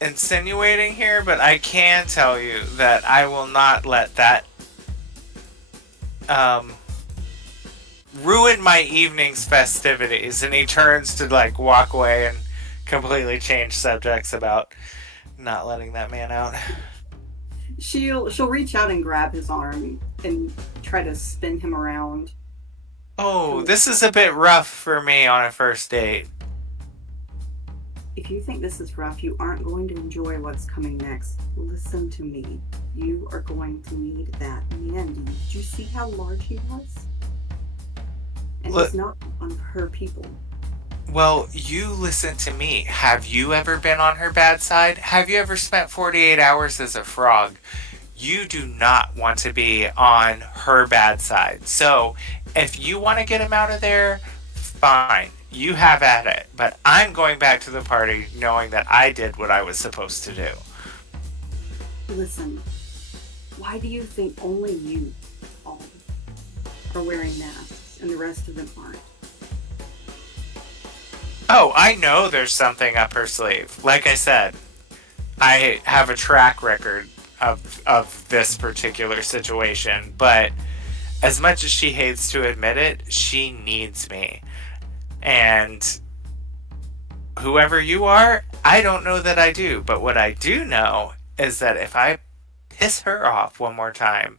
insinuating here, but I can tell you that I will not let that ruin my evening's festivities. And he turns to like walk away and completely change subjects about not letting that man out. She'll reach out and grab his arm and try to spin him around. Oh, this is a bit rough for me on a first date. If you think this is rough, you aren't going to enjoy what's coming next. Listen to me. You are going to need that man. Did you see how large he was? And Look, he's not one of her people. well, you listen to me. Have you ever been on her bad side? Have you ever spent 48 hours as a frog? You do not want to be on her bad side. So, if you want to get him out of there, fine. You have at it. But I'm going back to the party knowing that I did what I was supposed to do. Listen, why do you think only you all are wearing masks and the rest of them aren't? Oh, I know there's something up her sleeve. Like I said, I have a track record of this particular situation, but as much as she hates to admit it, she needs me. And whoever you are, I don't know that I do. But what I do know is that if I piss her off one more time,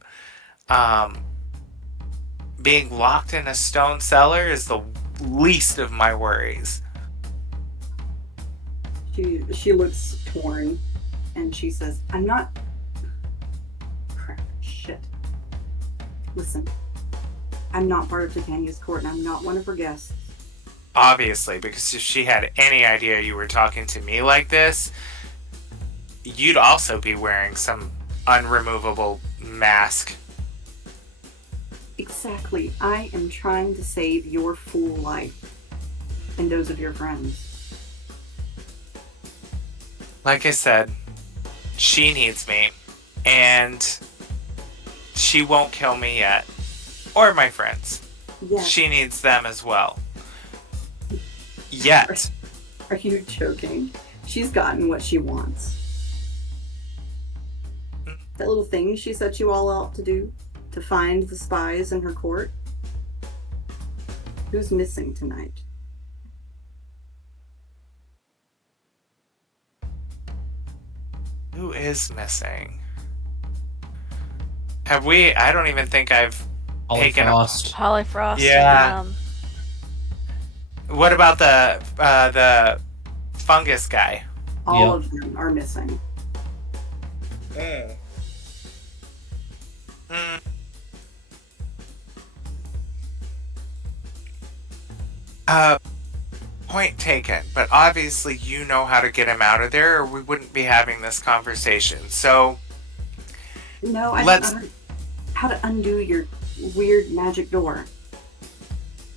being locked in a stone cellar is the least of my worries. She looks torn and she says, I'm not... Crap, shit. Listen, I'm not part of Titania's court and I'm not one of her guests. Obviously, because if she had any idea you were talking to me like this, you'd also be wearing some unremovable mask. Exactly. I am trying to save your fool life and those of your friends. Like I said, she needs me, and she won't kill me yet. Or my friends. Yeah. She needs them as well. Yet. Are you joking? She's gotten what she wants. That little thing she set you all out to do, to find the spies in her court. Who's missing tonight? Who is missing? Have we? I don't even think I've taken a... Frost. Polyfrost. Yeah. And, What about the fungus guy? All Yeah. of them are missing. Mm. Point taken, but obviously you know how to get him out of there or we wouldn't be having this conversation. So No, I Let's- don't know how to undo your weird magic door.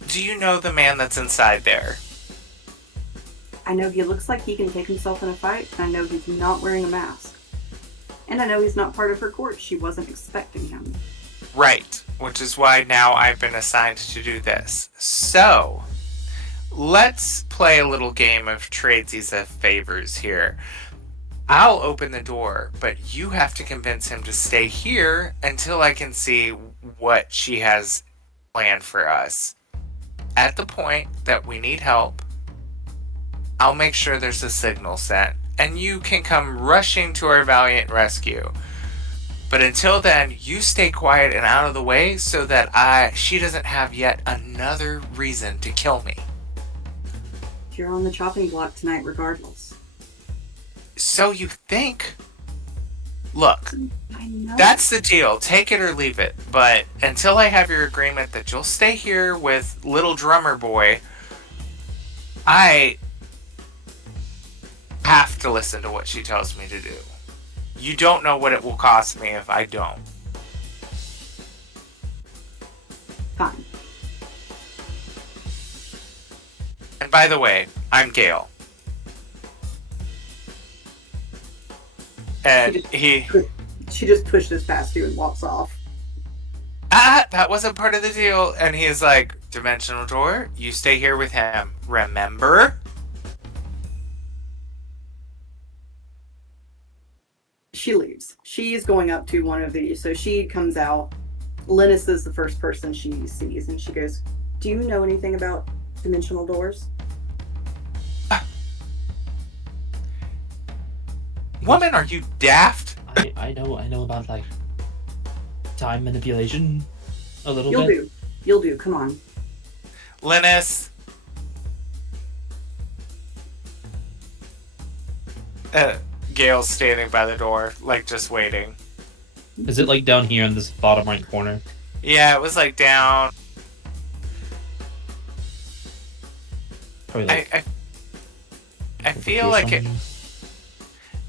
do you know the man that's inside there? I know he looks like he can take himself in a fight, and I know he's not wearing a mask. And I know he's not part of her court. She wasn't expecting him. Right, which is why now I've been assigned to do this. So, let's play a little game of tradesies of favors here. I'll open the door, but you have to convince him to stay here until I can see what she has planned for us. At the point that we need help, I'll make sure there's a signal sent, and you can come rushing to our valiant rescue. But until then, you stay quiet and out of the way so that she doesn't have yet another reason to kill me. You're on the chopping block tonight regardless. So you think? Look, I know. that's the deal. Take it or leave it. But until I have your agreement that you'll stay here with little drummer boy, I have to listen to what she tells me to do. You don't know what it will cost me if I don't. Fine. And by the way, I'm Gale. And he... She just pushes past you and walks off. that wasn't part of the deal. And he is like, dimensional door, you stay here with him. Remember? She leaves. She's going up to one of these. So she comes out. Linus is the first person she sees, and she goes, "Do you know anything about dimensional doors?" Woman, are you daft? I know about like time manipulation a little You'll bit. do. You'll do. Come on. Linus. Gail's standing by the door, like just waiting. Is it like down here in this bottom right corner? Yeah, it was like down. Probably like I feel like it.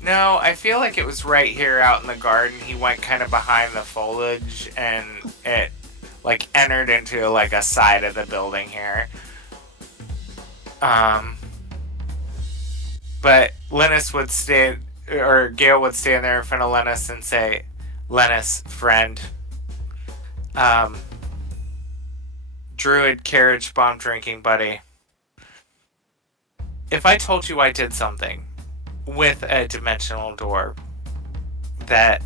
No, I feel like it was right here out in the garden. He went kind of behind the foliage, and it like entered into like a side of the building here. But Linus would stand, or Gale would stand there in front of Linus and say, "Linus, friend, druid carriage bomb drinking buddy. If I told you I did something with a dimensional door that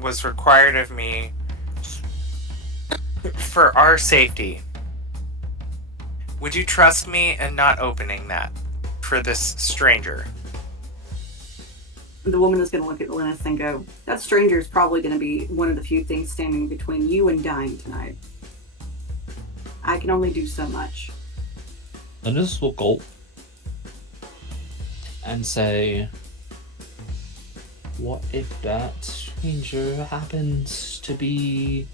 was required of me for our safety, would you trust me in not opening that for this stranger?" The woman is going to look at Linus and go, "That stranger is probably going to be one of the few things standing between you and dying tonight. I can only do so much." Linus will gulp and say, "What if that stranger happens to be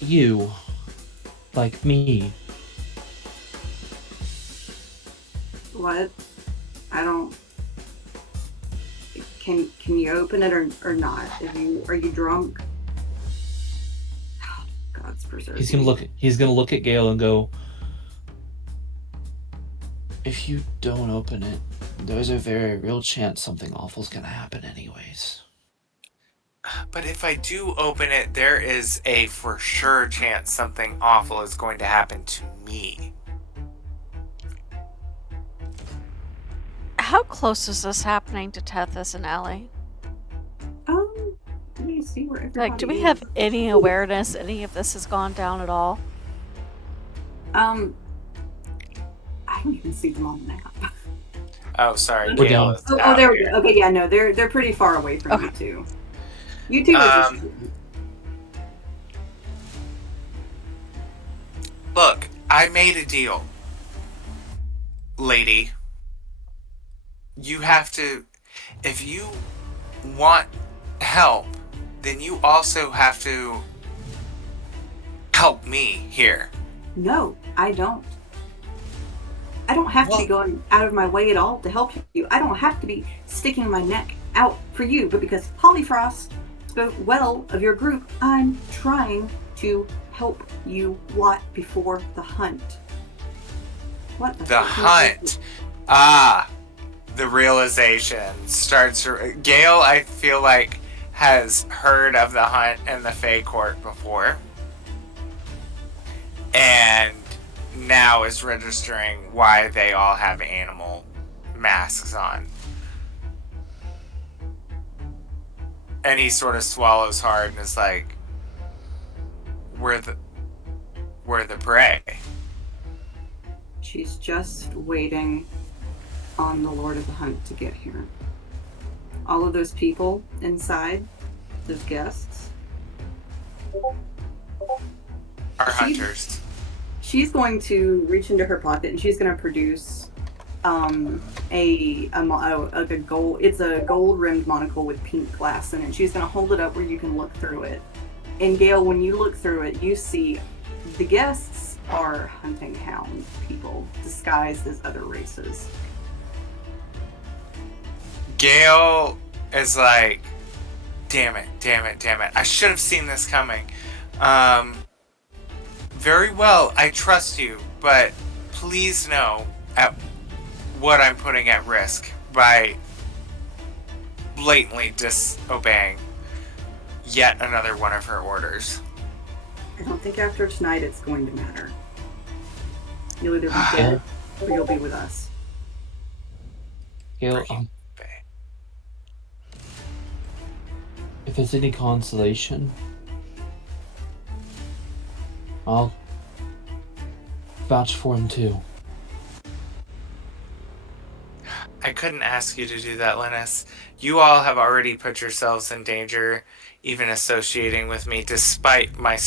you, like me?" What? I don't. Can you open it or not? Are you drunk? God's preserve. He's gonna look at Gale and go, "If you don't open it, there's a very real chance something awful's gonna happen anyways." But if I do open it, there is a for sure chance something awful is going to happen to me. How close is this happening to Tethys and Ellie? Let me see where everybody Like, do we is. have any awareness any of this has gone down at all? I don't even see them on the map. Oh, sorry. We're Gale down. is Oh, down there we here. go. Okay, yeah, no, they're pretty far away from you too. You two are just. Look, I made a deal. Lady. You have to... If you want help, then you also have to help me here. No, I don't. I don't have to be going out of my way at all to help you. I don't have to be sticking my neck out for you, but because Polyfrost spoke well of your group, I'm trying to help you lot before the hunt. What the hunt? The realization starts... Gale, I feel like, has heard of the hunt in the Fae Court before. And now is registering why they all have animal masks on. And he sort of swallows hard and is like, we're the prey. She's just waiting on the Lord of the Hunt to get here. All of those people inside, those guests, are hunters. She's going to reach into her pocket and she's going to produce a gold. It's a gold rimmed monocle with pink glass in it. She's going to hold it up where you can look through it. And Gale, when you look through it, you see the guests are hunting hound people disguised as other races. Gale is like, damn it. I should have seen this coming. Very well, I trust you, but please know what I'm putting at risk by blatantly disobeying yet another one of her orders. I don't think after tonight it's going to matter. You'll either be dead or you'll be with us. Gale, if it's any consolation, I'll vouch for him too. I couldn't ask you to do that, Linus. You all have already put yourselves in danger, even associating with me, despite my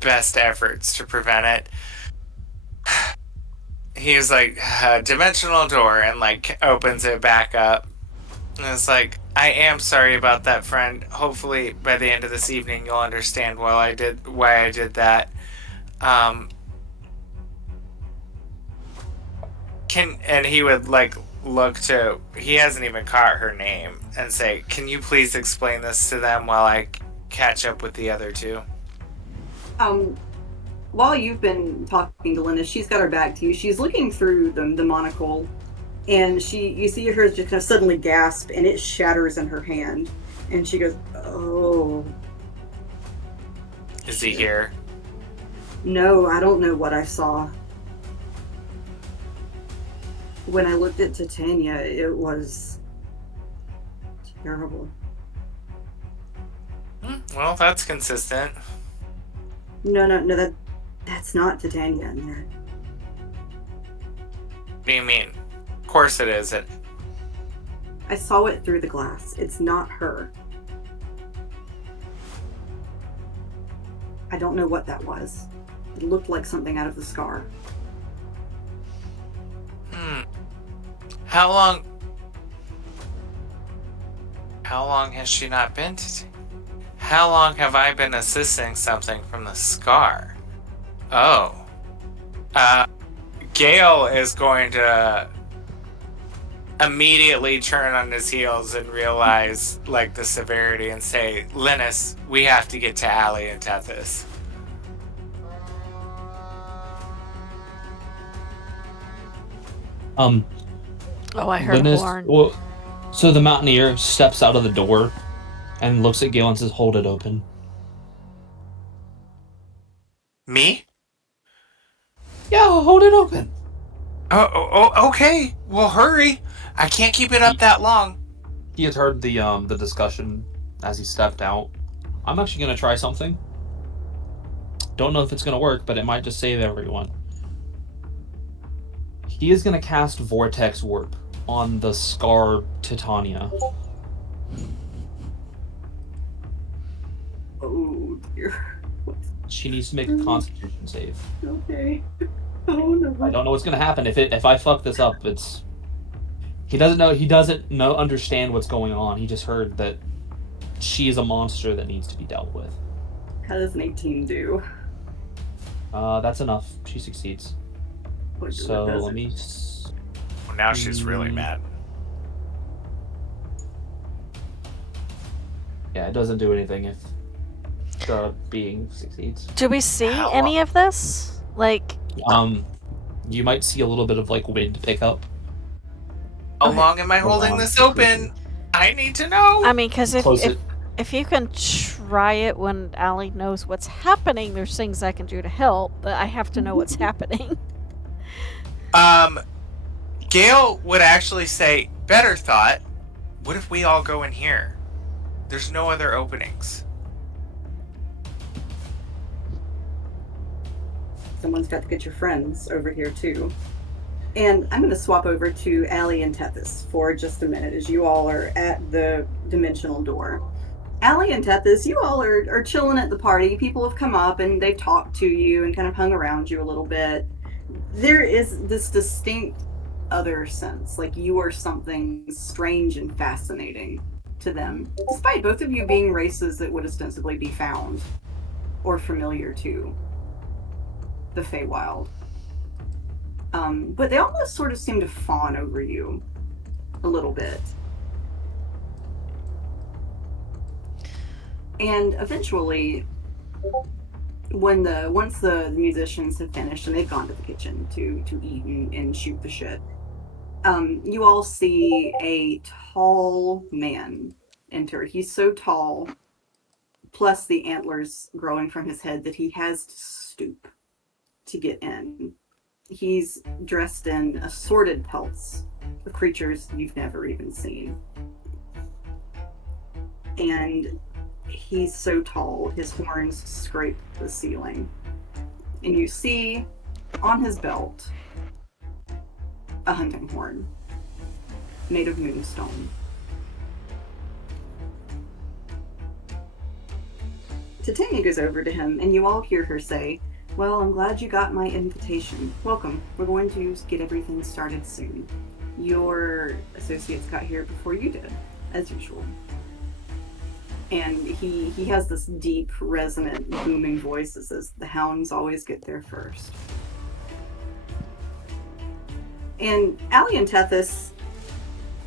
best efforts to prevent it. He is like, dimensional door, and like opens it back up. And it's like, I am sorry about that, friend. Hopefully by the end of this evening you'll understand why I did that. And he would like look to, he hasn't even caught her name, and say, can you please explain this to them while I catch up with the other two? While you've been talking to Linus, she's got her back to you. She's looking through the monocle, and you see her just kind of suddenly gasp, and it shatters in her hand, and she goes, oh. Is he here? No, I don't know what I saw. When I looked at Titania, it was terrible. Well, that's consistent. No, that's not Titania in there. What do you mean? Of course it isn't. I saw it through the glass. It's not her. I don't know what that was. It looked like something out of the scar. How long has she not been to... How long have I been assisting something from the scar? Oh. Gale is going to immediately turn on his heels and realize, like, the severity and say, Linus, we have to get to Allie and Tethys. Oh, I heard a horn. Well, so the Mountaineer steps out of the door and looks at Gale and says, hold it open. Me? Yeah, I'll hold it open. Oh, okay. Well, hurry. I can't keep it up that long. He had heard the discussion as he stepped out. I'm actually going to try something. Don't know if it's going to work, but it might just save everyone. He is going to cast Vortex Warp on the Scar Titania. Oh dear. She needs to make a Constitution save. Okay. Oh no. I don't know what's gonna happen if I fuck this up. He doesn't understand what's going on. He just heard that she is a monster that needs to be dealt with. How does an 18 do? That's enough. She succeeds. So let me. Well, now she's really mad. Yeah, it doesn't do anything if the being succeeds. Do we see any of this? Like, you might see a little bit of like wind pick up. How long am I holding this open? I need to know. I mean, because if you can try it when Allie knows what's happening, there's things I can do to help, but I have to know what's happening. Gail would actually say, better thought, what if we all go in here? There's no other openings. Someone's got to get your friends over here too. And I'm going to swap over to Allie and Tethys for just a minute as you all are at the dimensional door. Allie and Tethys, you all are chilling at the party. People have come up and they've talked to you and kind of hung around you a little bit. There is this distinct other sense, like you are something strange and fascinating to them, despite both of you being races that would ostensibly be found or familiar to the Feywild. But they almost sort of seem to fawn over you a little bit. And eventually, once the musicians have finished and they've gone to the kitchen to eat and shoot the shit, you all see a tall man enter. He's so tall, plus the antlers growing from his head, that he has to stoop to get in. He's dressed in assorted pelts of creatures you've never even seen. And he's so tall, his horns scrape the ceiling. And you see on his belt a hunting horn made of moonstone. Titania goes over to him, and you all hear her say, "Well, I'm glad you got my invitation. Welcome. We're going to get everything started soon. Your associates got here before you did, as usual." And he has this deep, resonant, booming voice that says, "The hounds always get there first." And Allie and Tethys,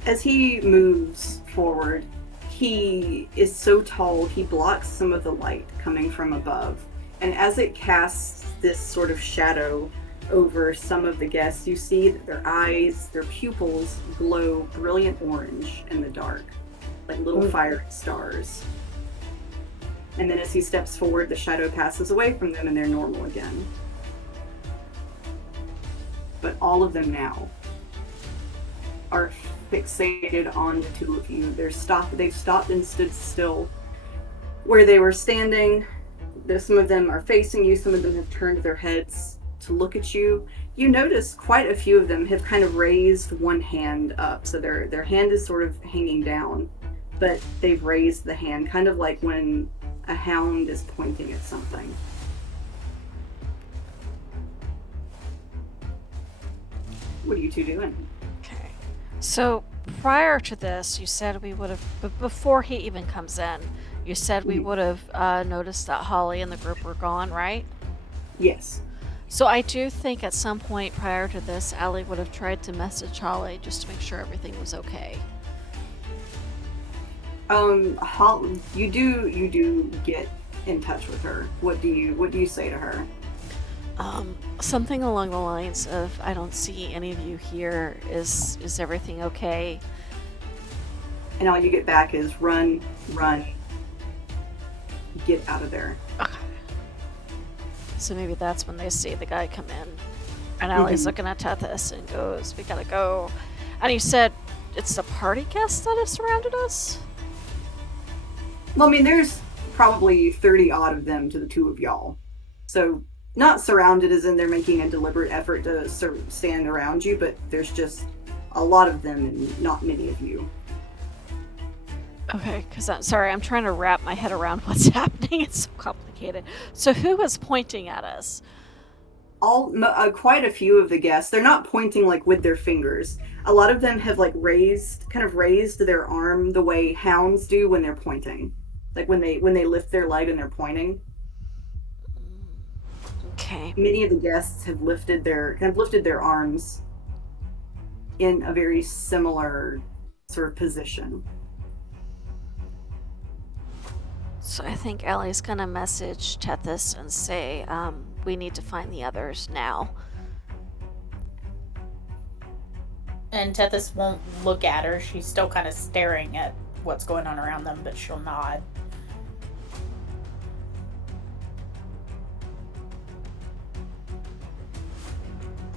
as he moves forward, he is so tall, he blocks some of the light coming from above. And as it casts this sort of shadow over some of the guests, you see that their eyes, their pupils glow brilliant orange in the dark, like little fire stars. And then as he steps forward, the shadow passes away from them and they're normal again. But all of them now are fixated on the two of you. They've stopped and stood still where they were standing. Some of them are facing you, some of them have turned their heads to look at you. You notice quite a few of them have kind of raised one hand up, so their hand is sort of hanging down, but they've raised the hand, kind of like when a hound is pointing at something. What are you two doing? Okay. So prior to this, you said we would have, but before he even comes in, you said we would have noticed that Holly and the group were gone, right? Yes. So I do think at some point prior to this, Allie would have tried to message Holly just to make sure everything was okay. You do get in touch with her. What do you say to her? Something along the lines of, "I don't see any of you here. Is everything okay?" And all you get back is run, get out of there. Okay. So maybe that's when they see the guy come in. And Allie's looking at Tethys and goes, "We gotta go." And he said, "It's the party guests that have surrounded us?" Well, I mean, there's probably 30 odd of them to the two of y'all. So not surrounded as in they're making a deliberate effort to stand around you, but there's just a lot of them and not many of you. Okay, because I'm sorry, I'm trying to wrap my head around what's happening. It's so complicated. So who is pointing at us? Quite a few of the guests, they're not pointing like with their fingers. A lot of them have like raised their arm the way hounds do when they're pointing, like when they lift their leg and they're pointing. Okay. Many of the guests have lifted their arms in a very similar sort of position. So I think Allie's gonna message Tethys and say, we need to find the others now. And Tethys won't look at her. She's still kind of staring at what's going on around them, but she'll nod.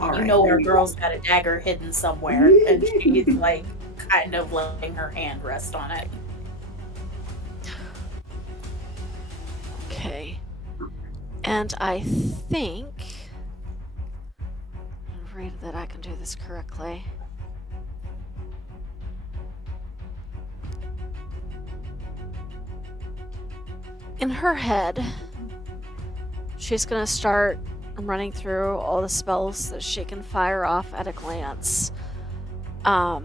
All You right, know there our you girl's got a dagger hidden somewhere, and she's like kind of letting her hand rest on it. Okay. And I think... I'm afraid that I can do this correctly. In her head, she's gonna start running through all the spells that she can fire off at a glance. What's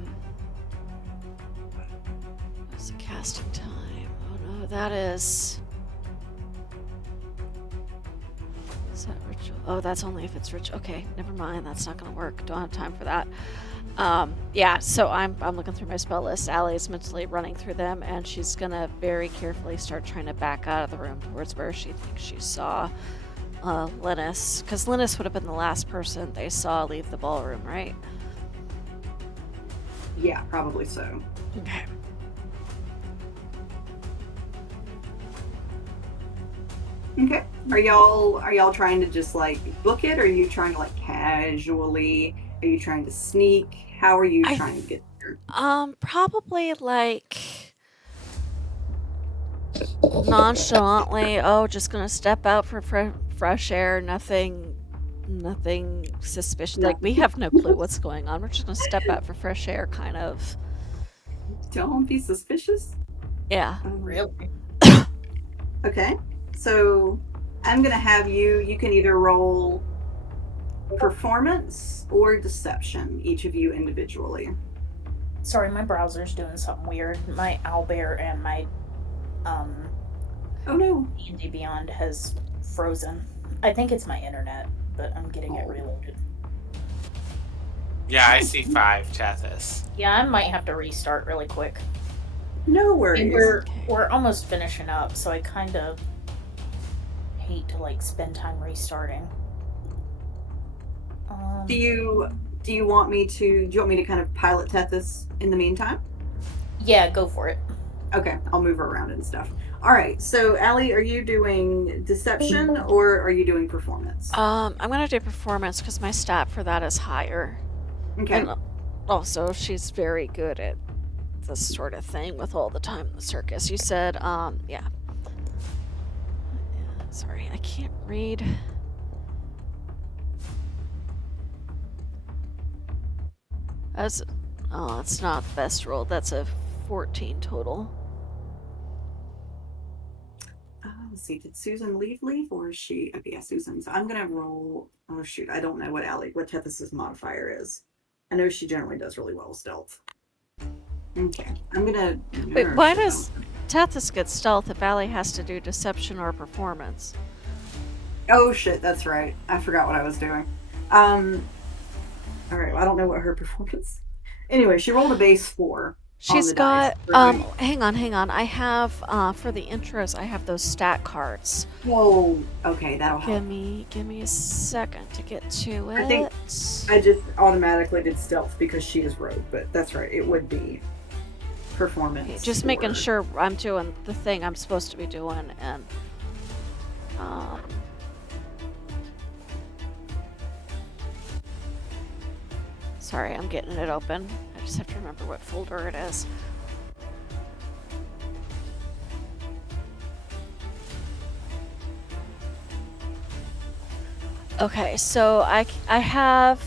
the casting time? Oh no, that is... Is that ritual? Oh, that's only if it's ritual. Okay, never mind. That's not gonna work. Don't have time for that. Yeah, so I'm looking through my spell list. Allie's mentally running through them, and she's gonna very carefully start trying to back out of the room towards where she thinks she saw Linus, because Linus would have been the last person they saw leave the ballroom, right? Yeah, probably so. Okay. Okay. Are y'all trying to just like book it, or are you trying to like casually? Are you trying to sneak? How are you trying to get there? Probably like nonchalantly. Oh, just gonna step out for fresh air. Nothing suspicious. No. Like we have no clue what's going on. We're just gonna step out for fresh air, kind of. Don't be suspicious. Yeah. Really? Okay. So I'm gonna have you can either roll performance or deception, each of you individually. Sorry, my browser's doing something weird. My owlbear and my Oh no. D&D Beyond has frozen. I think it's my internet, but I'm getting it reloaded. Yeah, I see 5, Tethys. Yeah, I might have to restart really quick. No And worries. we're almost finishing up, so I kind of hate to like spend time restarting. Do you want me to kind of pilot Tethys in the meantime? Yeah, go for it. Okay, I'll move her around and stuff. All right, so Allie, are you doing deception or are you doing performance? I'm gonna do performance because my stat for that is higher. Okay. And also, she's very good at this sort of thing with all the time in the circus. You said, yeah. Sorry, I can't read. It's not the best roll. That's a 14 total. Let's see, did Susan leave or is she? Okay, yeah, Susan. So I'm gonna roll. Oh shoot, I don't know what Tethys's modifier is. I know she generally does really well with stealth. Okay, I'm gonna. Wait, why does Tethys get stealth if Allie has to do deception or performance? Oh shit, that's right. I forgot what I was doing. All right, well, I don't know what her performance. Anyway, she rolled a base 4. She's got dice. hang on. I have for the intros I have those stat cards. Whoa. Okay, that'll help. Give me a second to get to it. I think I just automatically did stealth because she is rogue, but that's right. It would be performance. Okay, just making sure I'm doing the thing I'm supposed to be doing, and sorry, I'm getting it open. I just have to remember what folder it is. Okay, so I have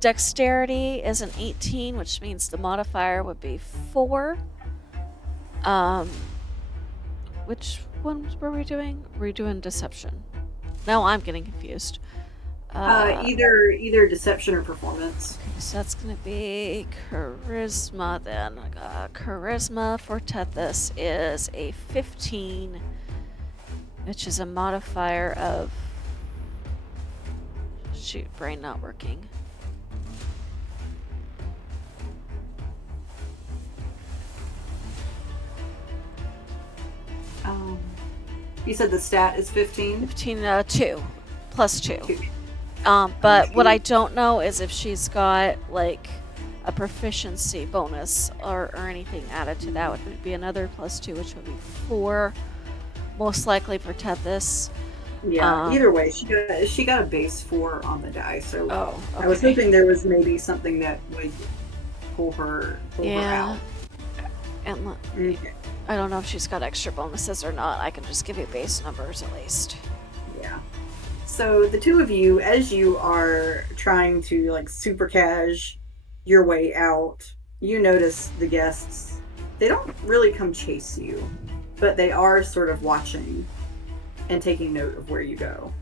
Dexterity is an 18, which means the modifier would be 4. Which ones were we doing? Were we doing deception? Now I'm getting confused. Either deception or performance. Okay, so that's gonna be charisma then. Charisma for Tethys is a 15, which is a modifier of... Shoot, brain not working. You said the stat is 15? 15, 2. Plus 2. 2. But what I don't know is if she's got, like, a proficiency bonus or anything added to that. It would be another plus 2, which would be 4. Most likely for Tethys. Yeah, either way, she got a base 4 on the die, so okay. I was hoping there was maybe something that would pull her out. And Okay. I don't know if she's got extra bonuses or not. I can just give you base numbers at least. Yeah. So the two of you, as you are trying to like super cash your way out, you notice the guests. They don't really come chase you, but they are sort of watching and taking note of where you go.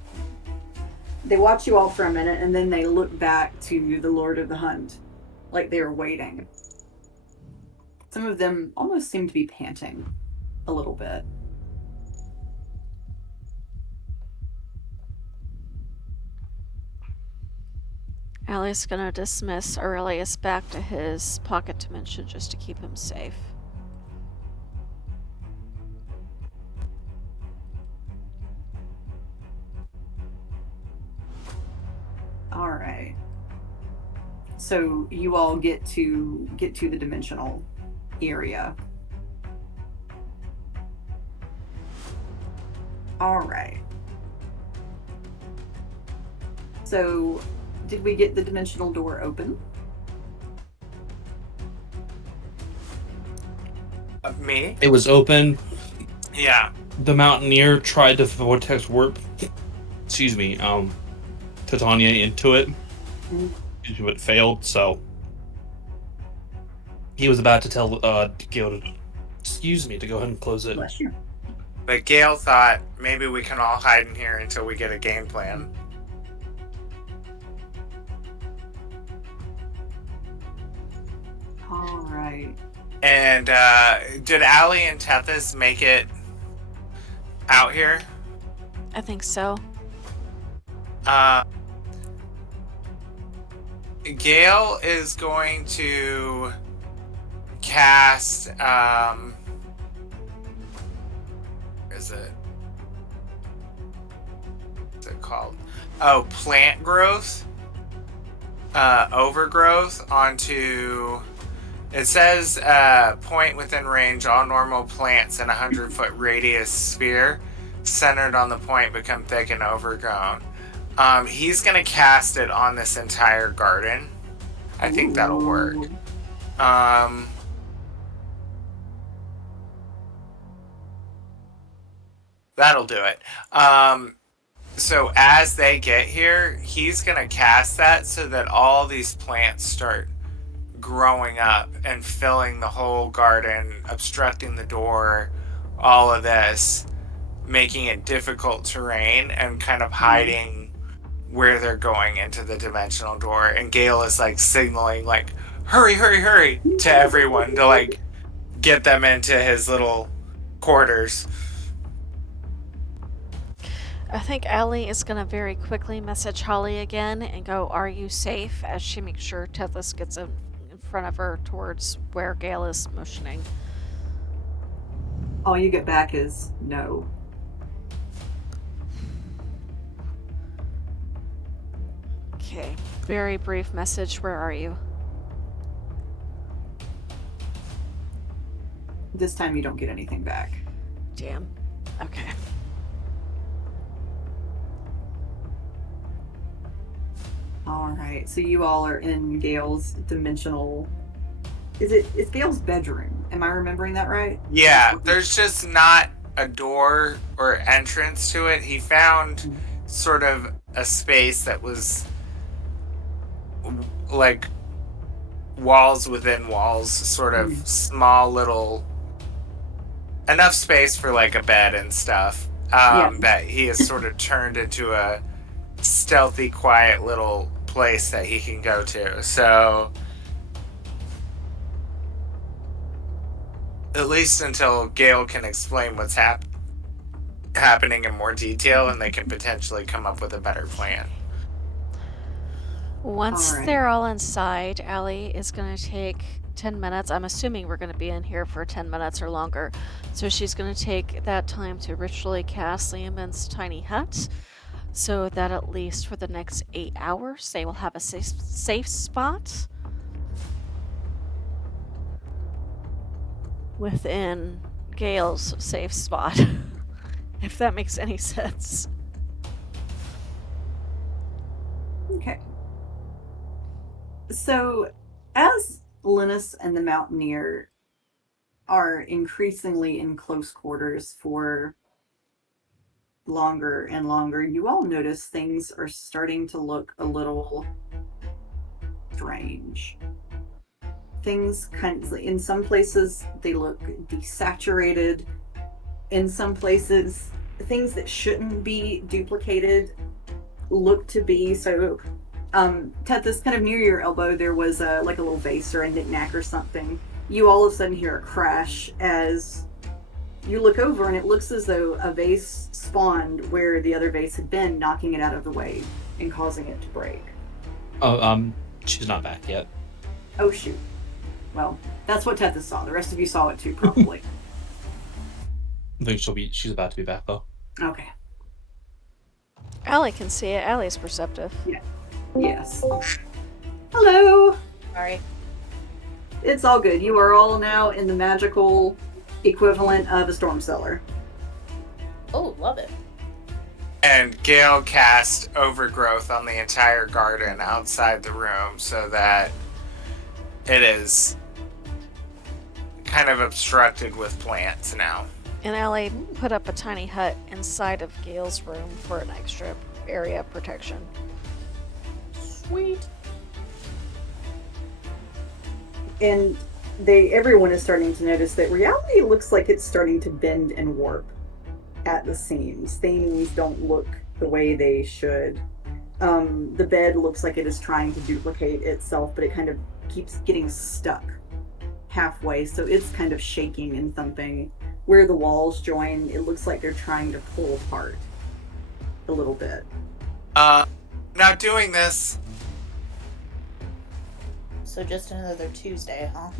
They watch you all for a minute, and then they look back to the Lord of the Hunt, like they are waiting. Some of them almost seem to be panting a little bit. Allie's gonna dismiss Aurelius back to his pocket dimension just to keep him safe. All right. So you all get to the dimensional area. All right. So, did we get the dimensional door open? Me? It was open. Yeah. The Mountaineer tried to vortex warp, Titania into it. It failed, so he was about to tell Gil to go ahead and close it. Bless you. But Gale thought maybe we can all hide in here until we get a game plan. All right. And did Allie and Tethys make it out here? I think so. Gale is going to cast where is it? What's it called? Oh, plant growth. Overgrowth onto... It says point within range, all normal plants in a 100-foot radius sphere centered on the point become thick and overgrown. He's gonna cast it on this entire garden. I think that'll work. That'll do it. So as they get here, he's gonna cast that so that all these plants start growing up and filling the whole garden, obstructing the door, all of this, making it difficult terrain and kind of hiding where they're going into the dimensional door. And Gale is like signaling like, hurry, hurry, hurry to everyone to like get them into his little quarters. I think Allie is gonna very quickly message Holly again and go, "Are you safe?" as she makes sure Tethys gets in front of her towards where Gale is motioning. All you get back is no. Okay. Very brief message. Where are you? This time you don't get anything back. Damn. Okay. All right, so you all are in Gale's dimensional. It's Gale's bedroom? Am I remembering that right? Yeah, there's just not a door or entrance to it. He found sort of a space that was like walls within walls, sort of small little, enough space for like a bed and stuff. That he has sort of turned into a stealthy, quiet little place that he can go to. So at least until Gale can explain what's happening in more detail, and they can potentially come up with a better plan. Once Alright. they're all inside, Allie is going to take 10 minutes. I'm assuming we're going to be in here for 10 minutes or longer. So she's going to take that time to ritually cast Liamon's tiny hut, so that at least for the next 8 hours they will have a safe spot within Gale's safe spot. If that makes any sense. Okay. So, as Linus and the Mountaineer are increasingly in close quarters for longer and longer, you all notice things are starting to look a little strange. Things in some places they look desaturated. In some places, things that shouldn't be duplicated look to be. So, Tethys, kind of near your elbow, there was like a little vase or a knickknack or something. You all of a sudden hear a crash as you look over, and it looks as though a vase spawned where the other vase had been, knocking it out of the way and causing it to break. Oh, she's not back yet. Oh, shoot. Well, that's what Tethys saw. The rest of you saw it too, probably. I think she's about to be back though. Okay. Allie can see it. Allie's perceptive. Yes. Hello! Sorry. It's all good. You are all now in the magical equivalent of a storm cellar. Oh, love it. And Gale cast overgrowth on the entire garden outside the room so that it is kind of obstructed with plants now. And Allie put up a tiny hut inside of Gale's room for an extra area of protection. Sweet. And everyone is starting to notice that reality looks like it's starting to bend and warp at the seams. Things don't look the way they should. The bed looks like it is trying to duplicate itself, but it kind of keeps getting stuck halfway, so it's kind of shaking and thumping. Where the walls join, it looks like they're trying to pull apart a little bit. Not doing this. So just another Tuesday, huh?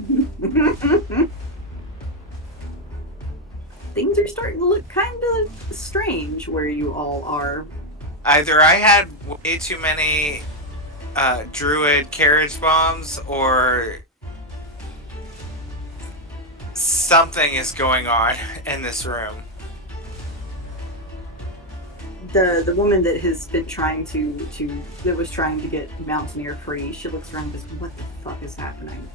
Things are starting to look kind of strange where you all are. Either I had way too many druid carriage bombs, or something is going on in this room. The woman that has been trying that was trying to get Mountaineer free, she looks around and goes, "What the fuck is happening?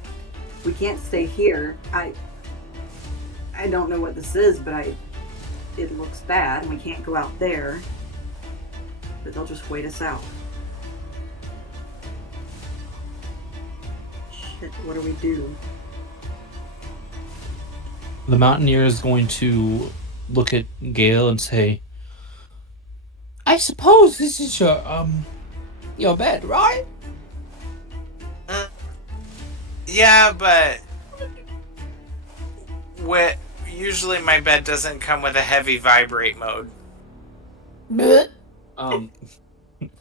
We can't stay here. I don't know what this is, but it looks bad, and we can't go out there. But they'll just wait us out. Shit, what do we do?" The Mountaineer is going to look at Gale and say, I suppose this is your bed, right? Yeah, but usually my bed doesn't come with a heavy vibrate mode. and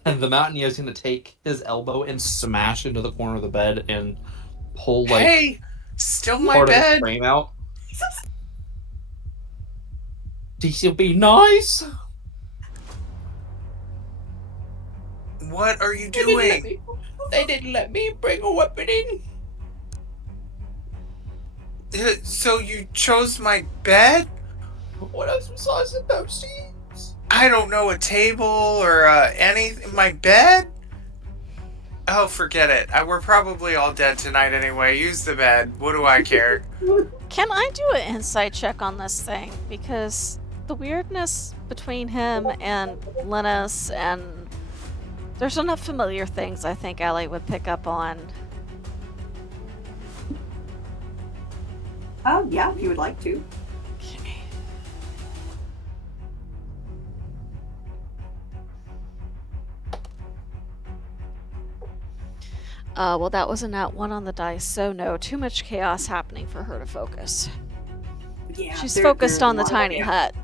the Mountaineer is going to take his elbow and smash into the corner of the bed and pull Hey, still my part of bed. the frame out. This'll be nice. What are you They didn't let doing? They didn't let me bring a weapon in. So you chose my bed? What else was I supposed to use? I don't know, a table or anything. My bed? Oh, forget it. We're probably all dead tonight anyway. Use the bed. What do I care? Can I do an insight check on this thing? Because the weirdness between him and Linus and There's enough familiar things I think Allie would pick up on. Oh, yeah, if you would like to. Okay. Well, that was a nat 1 on the dice, so no, too much chaos happening for her to focus. Yeah, She's there's focused a on the lot of tiny it. hut.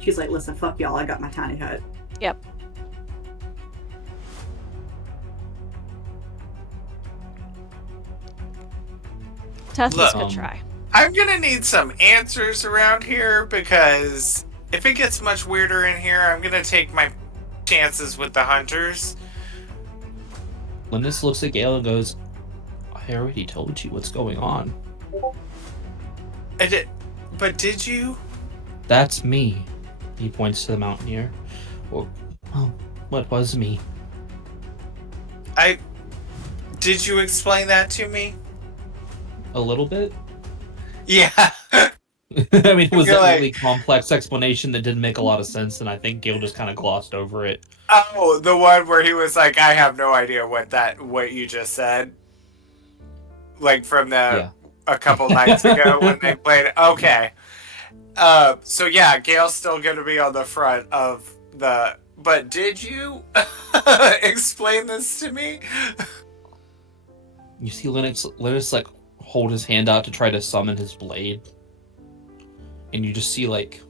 She's like, listen, fuck y'all, I got my tiny hut. Yep. Tethys Look, could try. I'm gonna need some answers around here because if it gets much weirder in here, I'm gonna take my chances with the hunters. Linus looks at Gale and goes, I already told you what's going on. But did you? That's me. He points to the mountaineer. Well, what was me? Did you explain that to me? A little bit? Yeah. I mean, it was You're a like- really complex explanation that didn't make a lot of sense, and I think Gale just kind of glossed over it. Oh, the one where he was like, I have no idea what you just said. Like from a couple nights ago when they played. Okay. So yeah, Gail's still gonna be on the front of the. But did you explain this to me? You see Linus like hold his hand out to try to summon his blade, and you just see like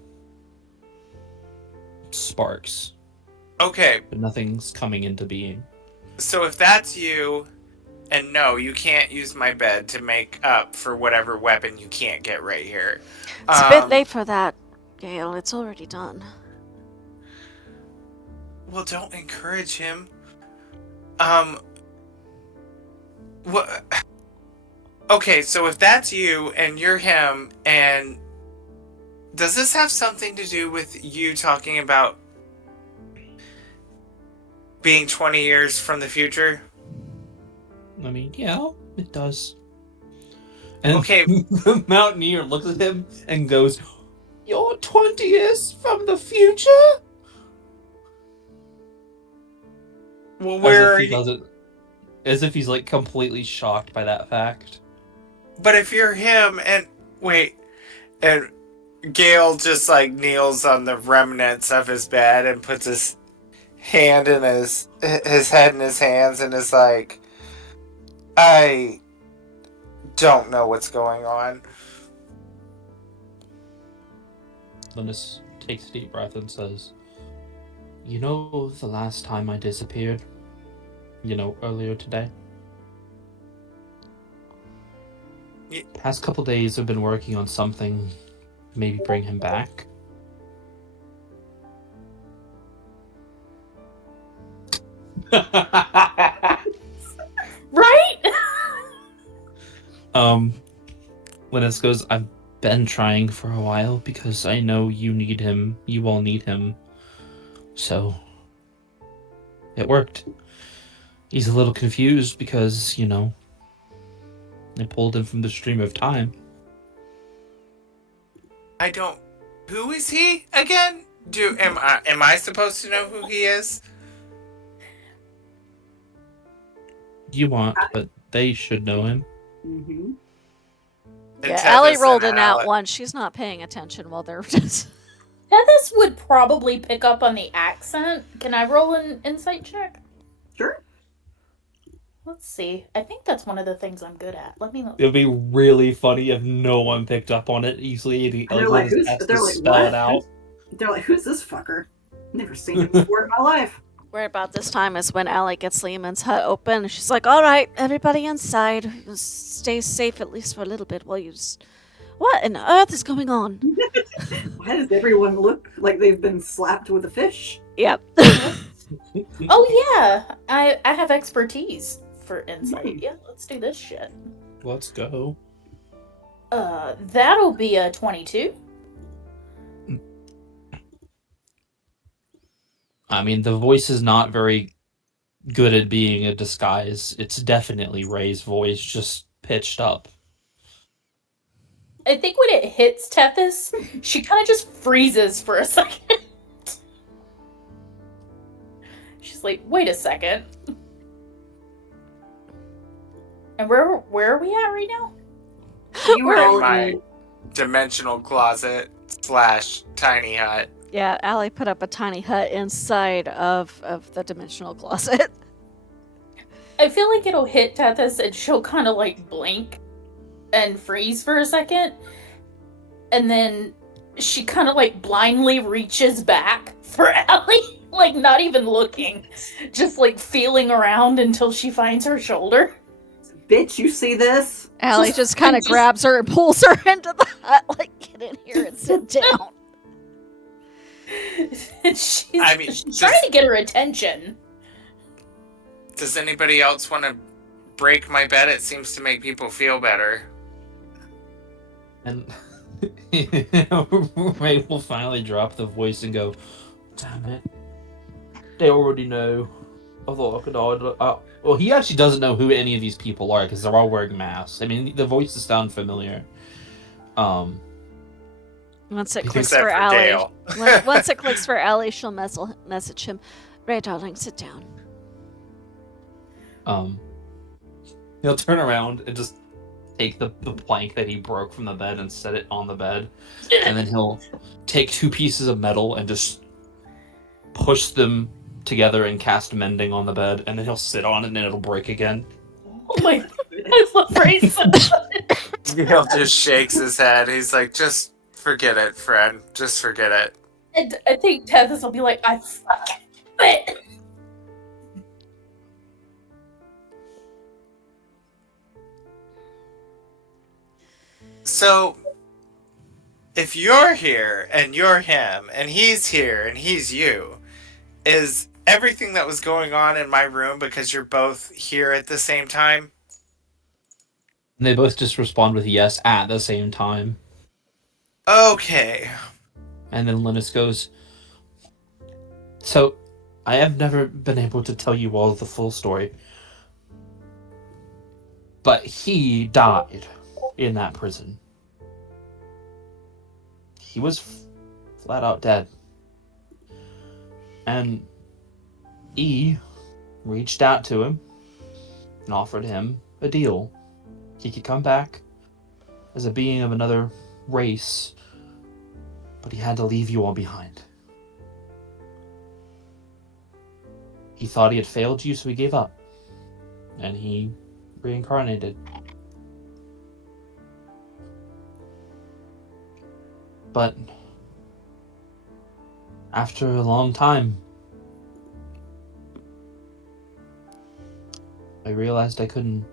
sparks, Okay, but nothing's coming into being. so if that's you, and no, you can't use my bed to make up for whatever weapon you can't get right here. It's a bit late for that, Gale. It's already done. Well, don't encourage him. What? Okay, so if that's you and you're him, and does this have something to do with you talking about being 20 years from the future? I mean, yeah, it does. And Okay. the mountaineer looks at him and goes, "You're 20 years from the future?" Well, where are As if he you? doesn't, as if he's like completely shocked by that fact. But if you're him, and wait, and Gale just like kneels on the remnants of his bed and puts his hand in his head in his hands and is like, I don't know what's going on. Linus takes a deep breath and says, "You know the last time I disappeared? You know, earlier today? Yeah. Past couple days I've been working on something, maybe bring him back." Right? Linus goes, "I've been trying for a while because I know you need him, you all need him. So, it worked. He's a little confused because, you know, I pulled him from the stream of time." I don't. Who is he again? Am I supposed to know who he is? You aren't, but they should know him. Mm-hmm. Yeah, Tethys Allie and rolled a nat Ale- 1. She's not paying attention while they're just... Tethys would probably pick up on the accent. Can I roll an insight check? Sure. Let's see. I think that's one of the things I'm good at. Let me look. It would be really funny if no one picked up on it easily. And And they're like, Linus has to they're like, spell what? it out. They're like, who's this fucker? Never seen him before in my life. Right about this time is when Allie gets Lehman's hut open. She's like, all right, everybody inside. Stay safe at least for a little bit while you just... What on earth is going on? Why does everyone look like they've been slapped with a fish? Yep. Oh yeah, I have expertise for insight. Yeah, let's do this shit. Let's go. That'll be a 22. I mean, the voice is not very good at being a disguise. It's definitely Ray's voice, just pitched up. I think when it hits Tethys, she kind of just freezes for a second. She's like, wait a second. And where are we at right now? You were In all my dimensional closet / tiny hut. Yeah, Allie put up a tiny hut inside of the dimensional closet. I feel like it'll hit Tethys and she'll kind of like blink and freeze for a second. And then she kind of like blindly reaches back for Allie. Like not even looking. Just like feeling around until she finds her shoulder. bitch, you see this? Allie just kind of grabs her and pulls her into the hut, like, get in here and sit down. she's trying to get her attention. Does anybody else want to break my bed? It seems to make people feel better. And Ray will finally drop the voice and go, damn it. They already know. I thought I could well, he actually doesn't know who any of these people are because they're all wearing masks. I mean, the voices sound familiar. Once it clicks Except for for Allie, Dale. once it clicks for Allie, she'll message him. Ray, darling, sit down. He'll turn around and just take the plank that he broke from the bed and set it on the bed, and then he'll take 2 pieces of metal and just push them together and cast mending on the bed, and then he'll sit on it and it'll break again. Oh my god, I love Ray so much. Gil just shakes his head. He's like, just forget it, friend. Just forget it. And I think Tethys will be like, I fucking quit. So, if you're here and you're him, and he's here and he's you, is everything that was going on in my room because you're both here at the same time? And they both just respond with yes at the same time. Okay. And then Linus goes, so, I have never been able to tell you all the full story. But he died in that prison. He was flat out dead. And E reached out to him and offered him a deal. He could come back as a being of another race, but he had to leave you all behind. He thought he had failed you, so he gave up. And he reincarnated. But after a long time, I realized I couldn't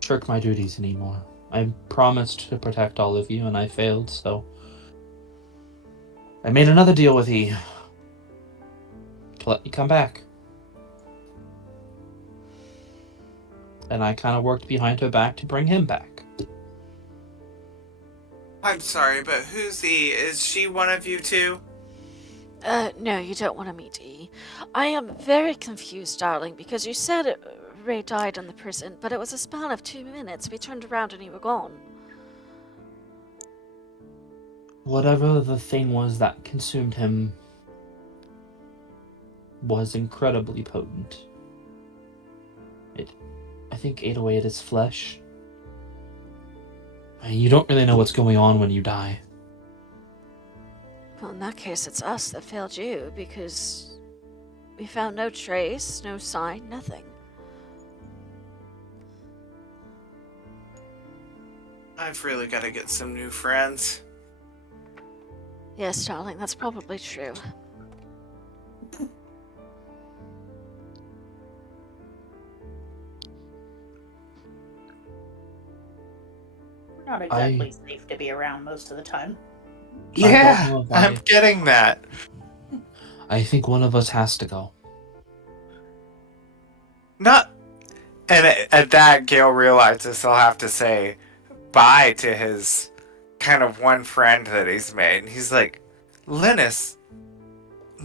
shirk my duties anymore. I promised to protect all of you, and I failed, so I made another deal with E to let me come back. And I kind of worked behind her back to bring him back. I'm sorry, but who's E? Is she one of you two? No, you don't want to meet E. I am very confused, darling, because you said Ray died in the prison, but it was a span of 2 minutes. We turned around and you were gone. Whatever the thing was that consumed him was incredibly potent. It, I think, ate away at his flesh. I mean, you don't really know what's going on when you die. Well, in that case, it's us that failed you, because we found no trace, no sign, nothing. I've really got to get some new friends. Yes, darling, that's probably true. We're not exactly safe to be around most of the time. Yeah, I'm getting that. I think one of us has to go. Not. And at that, Gale realizes he'll have to say bye to his kind of one friend that he's made. And he's like, Linus,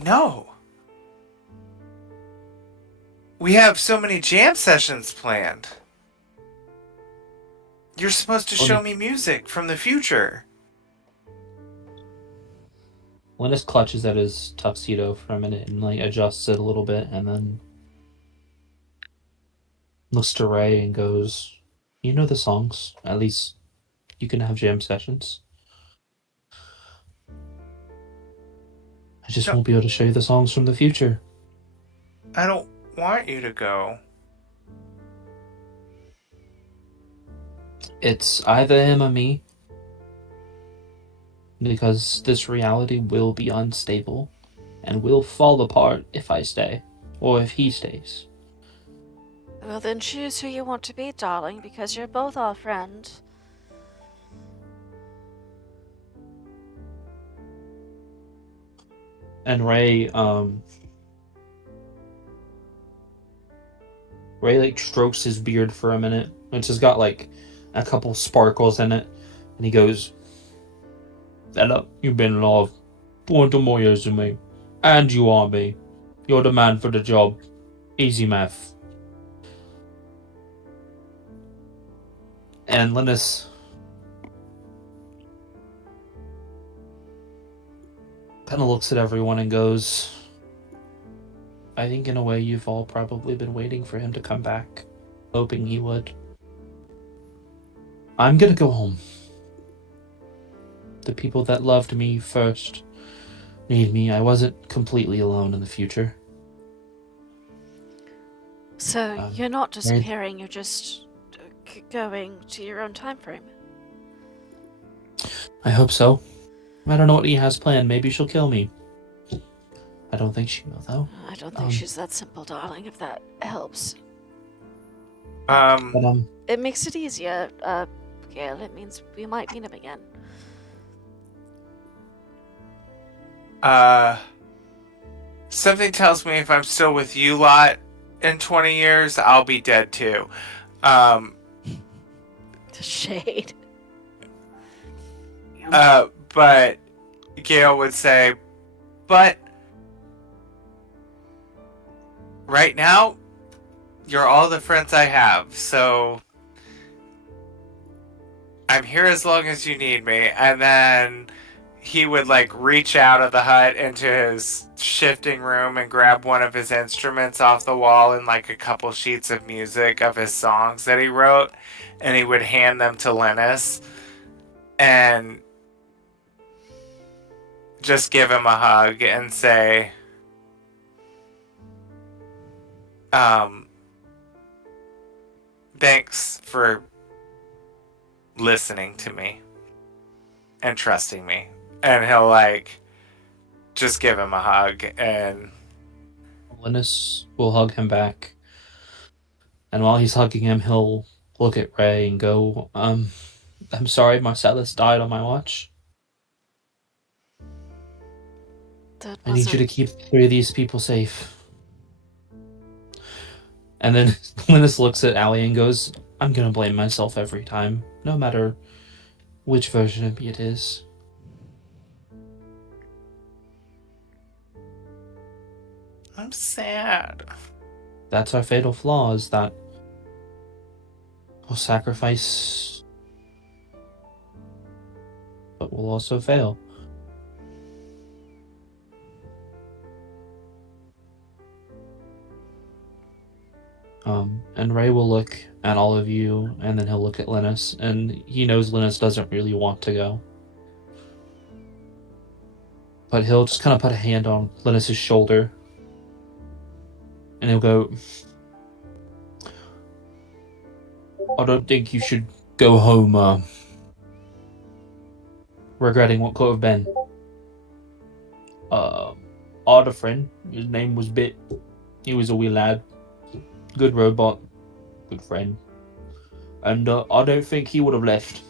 no. We have so many jam sessions planned. You're supposed to show me music from the future. Linus clutches at his tuxedo for a minute and like adjusts it a little bit, and then looks to Ray and goes, "You know the songs. At least you can have jam sessions. I just No. won't be able to show you the songs from the future. I don't want you to go. It's either him or me, because this reality will be unstable and will fall apart if I stay, or if he stays." Well, then choose who you want to be, darling, because you're both our friend. And Ray like strokes his beard for a minute. It's just got like a couple sparkles in it, and he goes, "Fella, you've been alive 20 more years than me, and you are me. You're the man for the job. Easy math." And Linus kind of looks at everyone and goes, "I think in a way you've all probably been waiting for him to come back, hoping he would. I'm gonna go home. The people that loved me first need me. I wasn't completely alone in the future." So you're not Ray- disappearing, you're just going to your own time frame. I hope so. I don't know what he has planned. Maybe she'll kill me. I don't think she will, though. I don't think she's that simple, darling, if that helps. But It makes it easier, Gail. It means we might meet him again. Something tells me if I'm still with you lot in 20 years, I'll be dead too. The shade. But Gail would say, but right now, you're all the friends I have, so I'm here as long as you need me. And then he would like reach out of the hut into his shifting room and grab one of his instruments off the wall and like a couple sheets of music of his songs that he wrote, and he would hand them to Linus and just give him a hug and say, thanks for listening to me and trusting me. And he'll like just give him a hug, and Linus will hug him back. And while he's hugging him, he'll look at Ray and go, I'm sorry Marcellus died on my watch. I need you to keep 3 of these people safe." And then Linus looks at Allie and goes, "I'm gonna blame myself every time, no matter which version of me it is. I'm sad." That's our fatal flaw, is that we'll sacrifice, but we'll also fail." And Ray will look at all of you, and then he'll look at Linus, and he knows Linus doesn't really want to go. But he'll just kind of put a hand on Linus's shoulder, and he'll go, "I don't think you should go home regretting what could have been. I had a friend, his name was Bit. He was a wee lad. Good robot, good friend. And I don't think he would have left.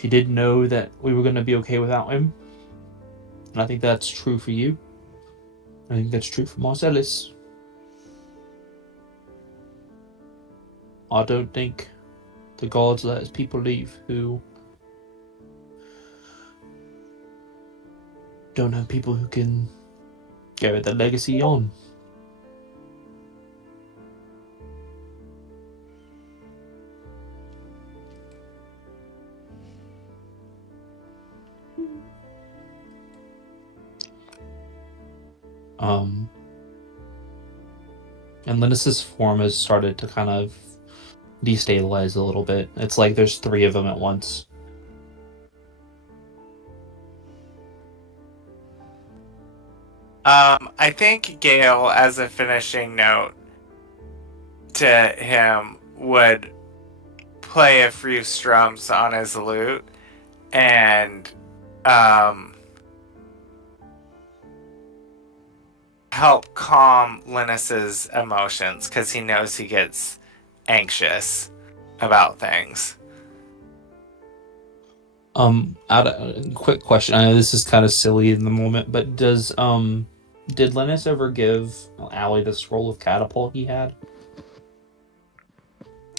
He did know that we were going to be okay without him. And I think that's true for you. I think that's true for Marcellus. I don't think the gods let his people leave who don't have people who can carry the legacy on." And Linus's form has started to kind of destabilize a little bit. It's like there's 3 of them at once. I think Gale, as a finishing note to him, would play a few strums on his lute and help calm Linus's emotions, because he knows he gets anxious about things. Quick question. I know this is kind of silly in the moment, but did Linus ever give Allie the scroll of catapult he had?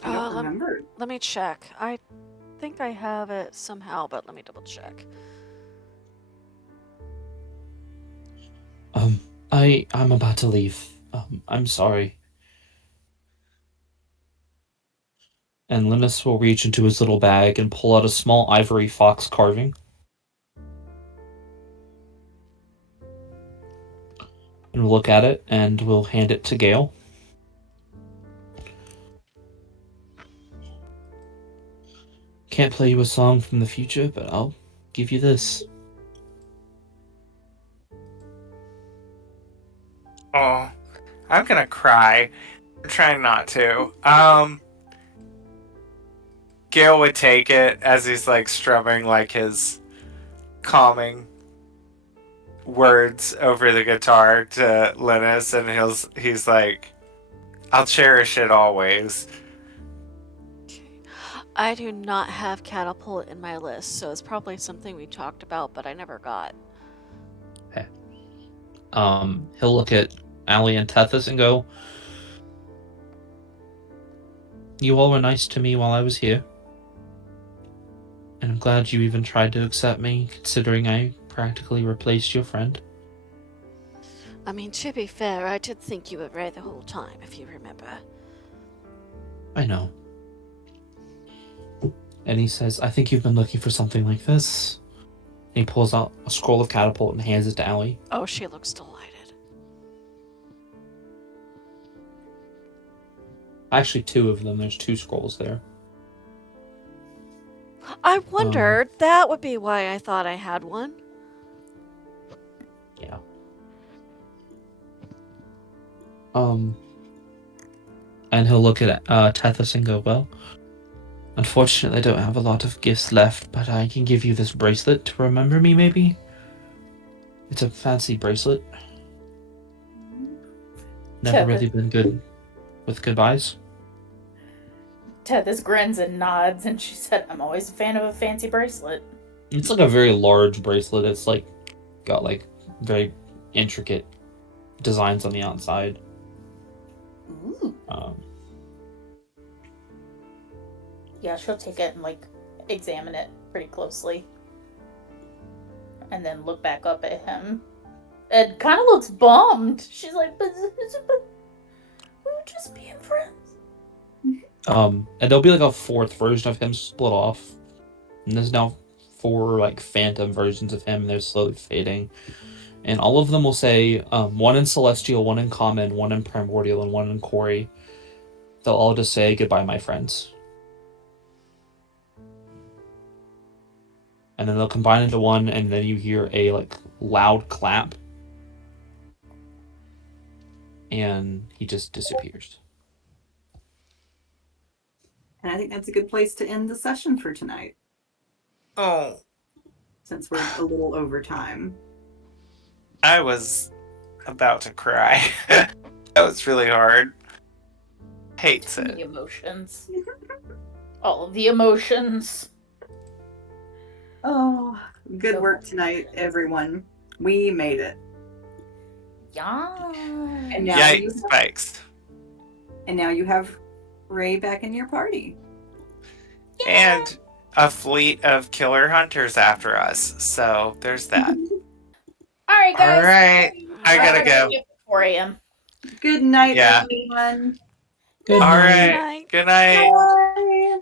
I don't remember. Let me check. I think I have it somehow, but let me double check. I'm about to leave. I'm sorry. And Linus will reach into his little bag and pull out a small ivory fox carving. And we'll look at it, and we'll hand it to Gale. Can't play you a song from the future, but I'll give you this. Oh, I'm gonna cry. I'm trying not to. Gale would take it as he's like strumming like his calming words over the guitar to Linus, and he's like, I'll cherish it always. I do not have catapult in my list, so it's probably something we talked about, but I never got. Okay. He'll look at Allie and Tethys and go, you all were nice to me while I was here. And I'm glad you even tried to accept me, considering I practically replaced your friend. I mean, to be fair, I did think you were Ray the whole time, if you remember. I know. And he says, I think you've been looking for something like this. And he pulls out a scroll of catapult and hands it to Allie. Oh, she looks delighted. Actually, 2 of them. There's 2 scrolls there. I wondered. That would be why I thought I had one. Yeah. And he'll look at Tethys and go, well, unfortunately I don't have a lot of gifts left, but I can give you this bracelet to remember me, maybe? It's a fancy bracelet. Never really been good with goodbyes. Tethys grins and nods, and she said, I'm always a fan of a fancy bracelet. It's like a very large bracelet. It's like got like very intricate designs on the outside. Ooh. Yeah, she'll take it and like examine it pretty closely. And then look back up at him. And kind of looks bummed. She's like, but we were just being friends. And there'll be like a 4th version of him split off. And there's now 4 like phantom versions of him, and they're slowly fading. And all of them will say, 1 in Celestial, 1 in Common, 1 in Primordial, and 1 in Quarry. They'll all just say, goodbye, my friends. And then they'll combine into 1, and then you hear a like loud clap. And he just disappears. And I think that's a good place to end the session for tonight, Oh, since we're a little over time. I was about to cry. That was really hard. Hates The it. emotions. All of the emotions. Oh, good work tonight, everyone. We made it. Yeah. And now Yikes, spikes. And now you have Ray back in your party. And a fleet of killer hunters after us. So there's that. Alright, guys. All right. I gotta go. 4 a.m. Good night, Yeah. everyone. Good All night. right. Good night. Bye.